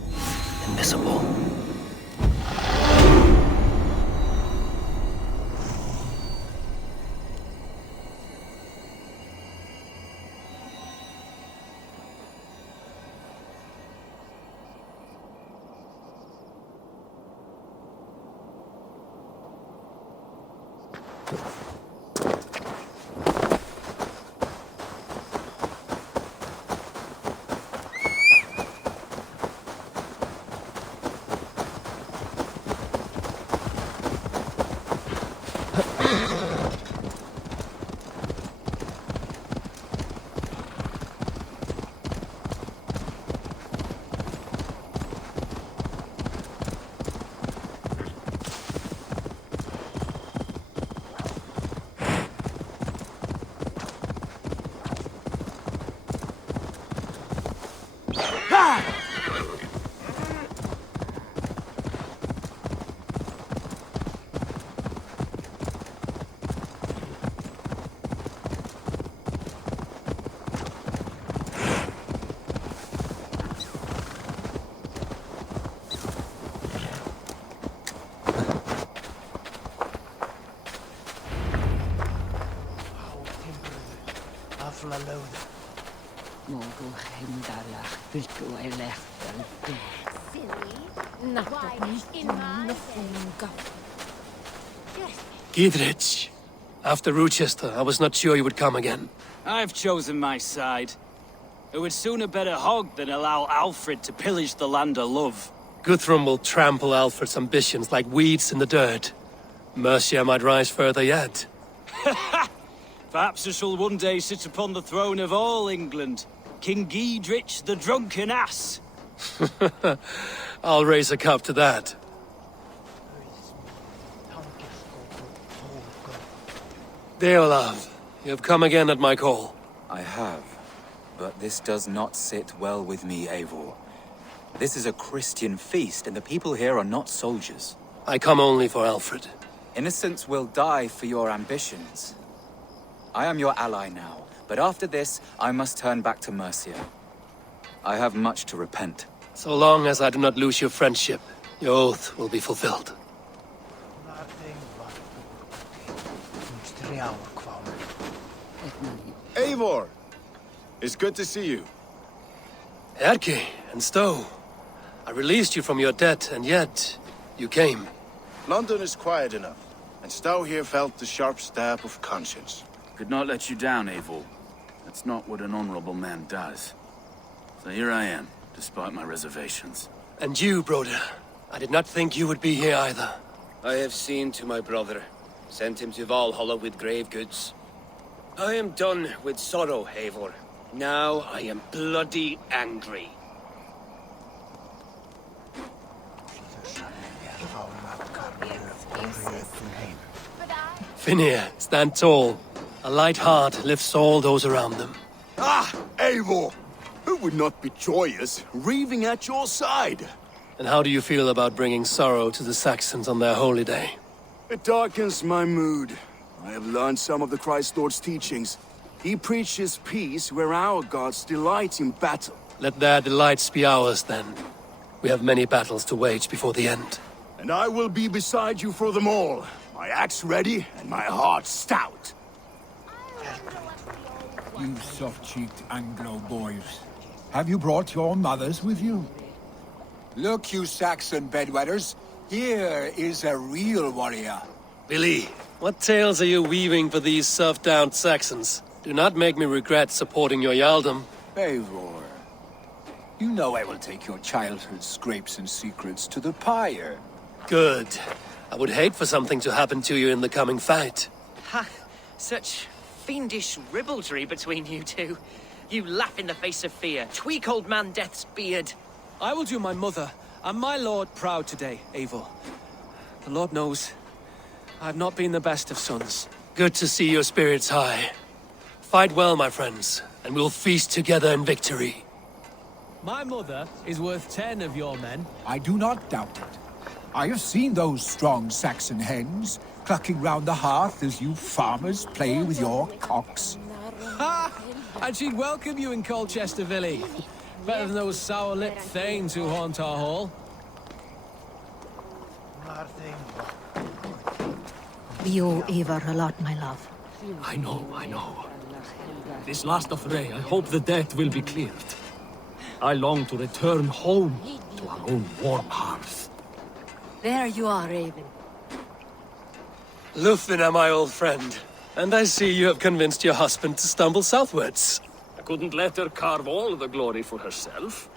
Invisible. Gidrich, after Rochester, I was not sure you would come again. I've chosen my side. It would sooner bet a hog than allow Alfred to pillage the land of love. Guthrum will trample Alfred's ambitions like weeds in the dirt. Mercia might rise further yet. Perhaps I shall one day sit upon the throne of all England. King Giedrich the drunken ass. I'll raise a cup to that. Deolav, you have come again at my call. I have, but this does not sit well with me, Eivor. This is a Christian feast, and the people here are not soldiers. I come only for Alfred. Innocents will die for your ambitions. I am your ally now, but after this, I must turn back to Mercia. I have much to repent. So long as I do not lose your friendship, your oath will be fulfilled. Eivor! It's good to see you. Erke and Stowe. I released you from your debt, and yet you came. London is quiet enough, and Stowe here felt the sharp stab of conscience. Could not let you down, Eivor. That's not what an honorable man does. So here I am, despite my reservations. And you, Broder. I did not think you would be here either. I have seen to my brother. Sent him to Valhalla with grave goods. I am done with sorrow, Eivor. Now I am bloody angry. Finir, stand tall. A light heart lifts all those around them. Ah, Eivor! Who would not be joyous, raving at your side? And how do you feel about bringing sorrow to the Saxons on their holy day? It darkens my mood. I have learned some of the Christ Lord's teachings. He preaches peace where our gods delight in battle. Let their delights be ours, then. We have many battles to wage before the end. And I will be beside you for them all. My axe ready and my heart stout. You soft-cheeked Anglo boys. Have you brought your mothers with you? Look, you Saxon bedwetters. Here is a real warrior. Billy, what tales are you weaving for these serf-down Saxons? Do not make me regret supporting your Jarldom. Eivor, you know I will take your childhood scrapes and secrets to the pyre. Good. I would hate for something to happen to you in the coming fight. Ha! Such fiendish ribaldry between you two. You laugh in the face of fear. Tweak old man Death's beard. I will do my mother and my lord proud today, Eivor. The Lord knows, I have not been the best of sons. Good to see your spirits high. Fight well, my friends, and we'll feast together in victory. My mother is worth 10 of your men. I do not doubt it. I have seen those strong Saxon hens clucking round the hearth as you farmers play with your cocks. Ha! And she'd welcome you in Colchester Village. Better than those sour-lipped thanes who haunt our hall. We owe Eivor a lot, my love. I know. This last affray, I hope the debt will be cleared. I long to return home to our own warm hearth. There you are, Raven. Lúthien, my old friend. And I see you have convinced your husband to stumble southwards. I couldn't let her carve all the glory for herself.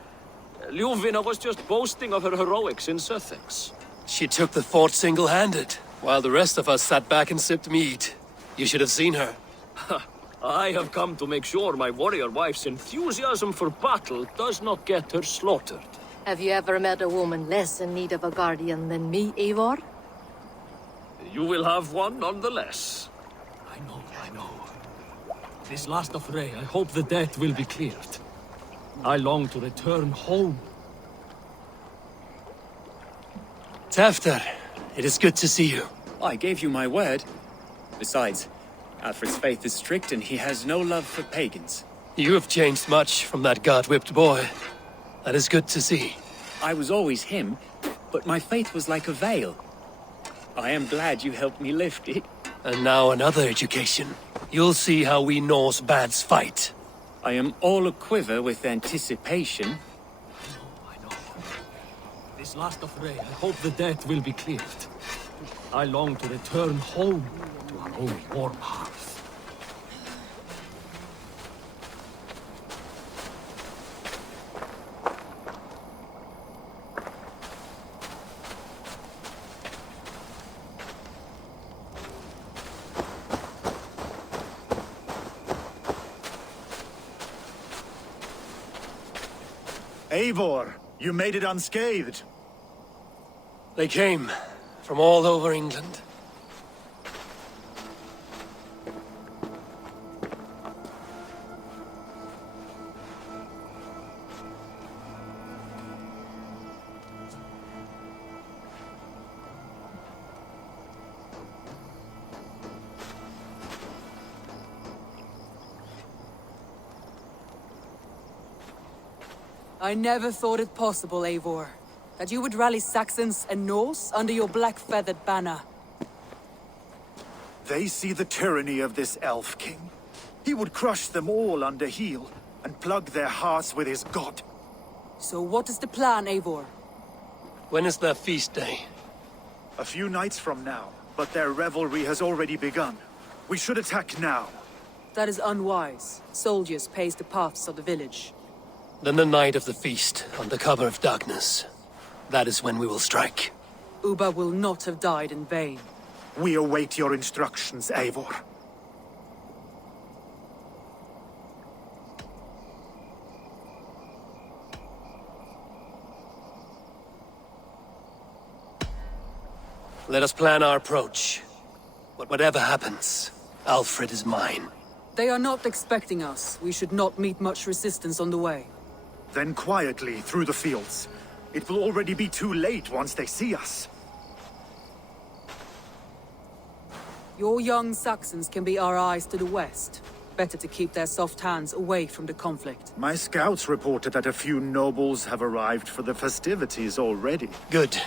Lúthien was just boasting of her heroics in Sussex. She took the fort single-handed, while the rest of us sat back and sipped mead. You should have seen her. I have come to make sure my warrior wife's enthusiasm for battle does not get her slaughtered. Have you ever met a woman less in need of a guardian than me, Eivor? You will have one nonetheless. I know. This last affray, I hope the debt will be cleared. I long to return home. Tefter, it is good to see you. I gave you my word. Besides, Alfred's faith is strict and he has no love for pagans. You have changed much from that god-whipped boy. That is good to see. I was always him, but my faith was like a veil. I am glad you helped me lift it. And now another education. You'll see how we Norse bads fight. I am all a-quiver with anticipation. I know. This last affray, I hope the debt will be cleared. I long to return home to our own warm hearth. Eivor, you made it unscathed. They came from all over England. I never thought it possible, Eivor, that you would rally Saxons and Norse under your black-feathered banner. They see the tyranny of this elf king. He would crush them all under heel and plug their hearts with his god. So what is the plan, Eivor? When is their feast day? A few nights from now, but their revelry has already begun. We should attack now. That is unwise. Soldiers pace the paths of the village. Then the night of the feast, under cover of darkness. That is when we will strike. Ubba will not have died in vain. We await your instructions, Eivor. Let us plan our approach. But whatever happens, Alfred is mine. They are not expecting us. We should not meet much resistance on the way. Then quietly through the fields. It will already be too late once they see us. Your young Saxons can be our eyes to the west. Better to keep their soft hands away from the conflict. My scouts reported that a few nobles have arrived for the festivities already. Good.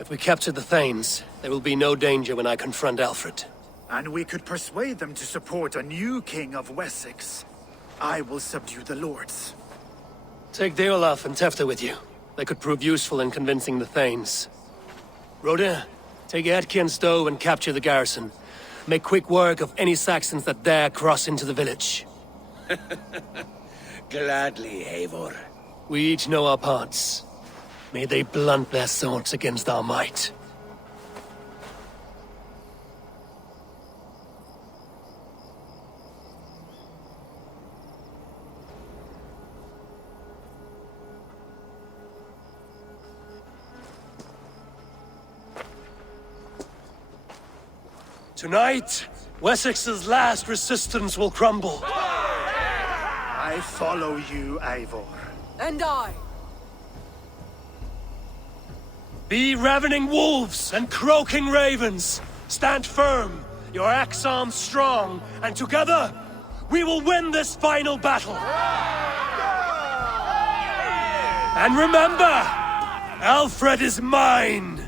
If we capture the Thanes, there will be no danger when I confront Alfred. And we could persuade them to support a new king of Wessex. I will subdue the lords. Take Deolaf and Tefta with you. They could prove useful in convincing the Thanes. Rodin, take Edki and Stowe and capture the garrison. Make quick work of any Saxons that dare cross into the village. Gladly, Eivor. We each know our parts. May they blunt their swords against our might. Tonight, Wessex's last resistance will crumble. I follow you, Eivor. And I. Be ravening wolves and croaking ravens. Stand firm, your axe arms strong, and together, we will win this final battle. And remember, Alfred is mine.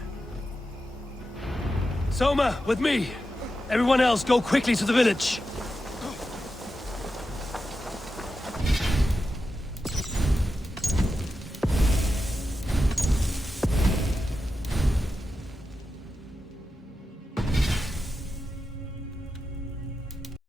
Soma, with me. Everyone else, go quickly to the village.